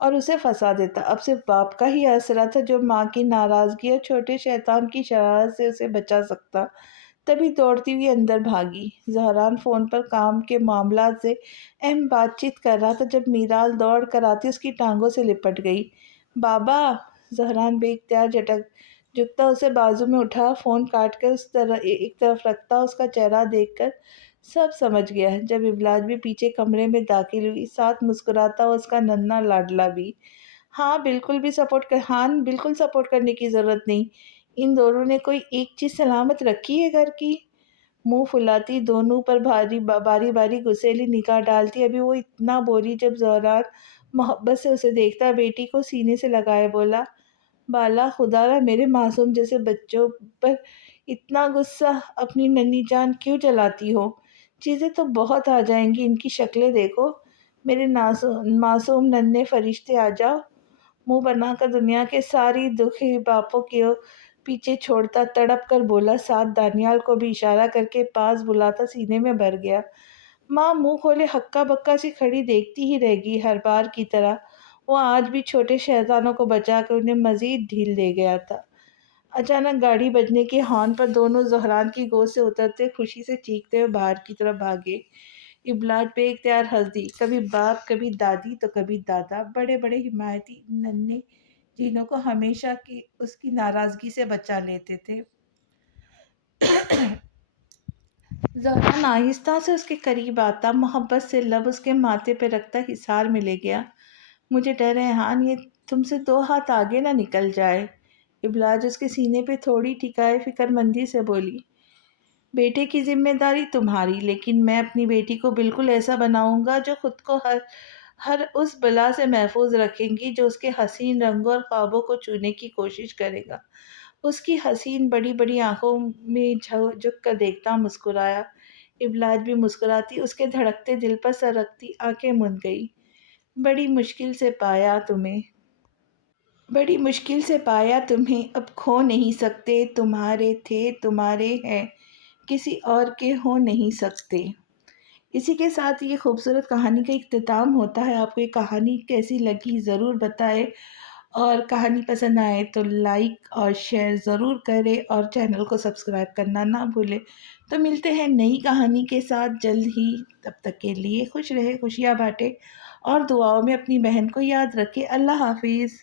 اور اسے پھنسا دیتا۔ اب صرف باپ کا ہی آسرا تھا جو ماں کی ناراضگی اور چھوٹے شیطان کی شرارت سے اسے بچا سکتا तभी दौड़ती हुई अंदर भागी। जहरान फ़ोन पर काम के मामलात से अहम बातचीत कर रहा था जब मीराल दौड़ कर आती उसकी टांगों से लिपट गई। बाबा! जहरान बेइख्तियार झटक झुकता उसे बाजू में उठा, फ़ोन काट कर उस तरह एक तरफ रखता। उसका चेहरा देखकर सब समझ गया। जब इबलाज भी पीछे कमरे में दाखिल हुई, साथ मुस्कुराता हुआ उसका नन्हा लाडला भी। हाँ, बिल्कुल सपोर्ट करने की ज़रूरत नहीं। इन दोनों ने कोई एक चीज़ सलामत रखी है घर की। मुँह फुलाती, दोनों पर बारी बारी गुस्सैली निगाह डालती। अभी वो इतना बोली जब ज़ौहरान मोहब्बत से उसे देखता, बेटी को सीने से लगाए बोला, बाला खुदारा मेरे मासूम जैसे बच्चों पर इतना गुस्सा अपनी नन्ही जान क्यों जलाती हो? चीज़ें तो बहुत आ जाएंगी, इनकी शक्लें देखो। मेरे मासूम नन्हे फरिश्ते आ जाओ। मुंह बनाकर दुनिया के सारी दुखी बापों के पीछे छोड़ता तड़प कर बोला। साथ दानियाल को भी इशारा करके पास बुलाता सीने में भर गया। माँ मुंह खोले हक्का बक्का सी खड़ी देखती ही रह गई। हर बार की तरह वो आज भी छोटे शैतानों को बचाकर उन्हें मजीद ढील दे गया था। अचानक गाड़ी बजने के हॉर्न पर दोनों जहरान की गोद से उतरते खुशी से चीखते हुए बाहर की तरफ भागे। इबलाज बेख्तियार हंस दी। कभी बाप, कभी दादी, तो कभी दादा। बड़े बड़े हिमायती नन्हे जिन्हों को हमेशा की उसकी नाराजगी से बचा लेते थे। जहरान आहिस्ता से उसके करीब आता, मोहब्बत से लब उसके माथे पे रखता हिसार में ले गया। मुझे डर है हान, ये तुमसे 2 हाथ आगे ना निकल जाए। इबलाज उसके सीने पे थोड़ी टिकाए फिक्रमंदी से बोली, बेटे की जिम्मेदारी तुम्हारी, लेकिन मैं अपनी बेटी को बिल्कुल ऐसा बनाऊंगा जो खुद को हर हर उस बला से महफूज रखेंगी जो उसके हसीन रंगों और ख्वाबों को छूने की कोशिश करेगा। उसकी हसीन बड़ी बड़ी आंखों में झुक कर देखता मुस्कुराया। इबलाज भी मुस्कुराती उसके धड़कते दिल पर सर रखती आंखें मूंद गई। बड़ी मुश्किल से पाया तुम्हें, बड़ी मुश्किल से पाया तुम्हें, अब खो नहीं सकते। तुम्हारे थे, तुम्हारे हैं, किसी और के हो नहीं सकते। इसी के साथ ये खूबसूरत कहानी का इख्तिताम होता है। आपको ये कहानी कैसी लगी ज़रूर बताएं, और कहानी पसंद आए तो लाइक और शेयर ज़रूर करें, और चैनल को सब्सक्राइब करना ना भूलें। तो मिलते हैं नई कहानी के साथ जल्द ही। तब तक के लिए खुश रहे, खुशियाँ बांटे, और दुआओं में अपनी बहन को याद रखें। अल्लाह हाफिज़।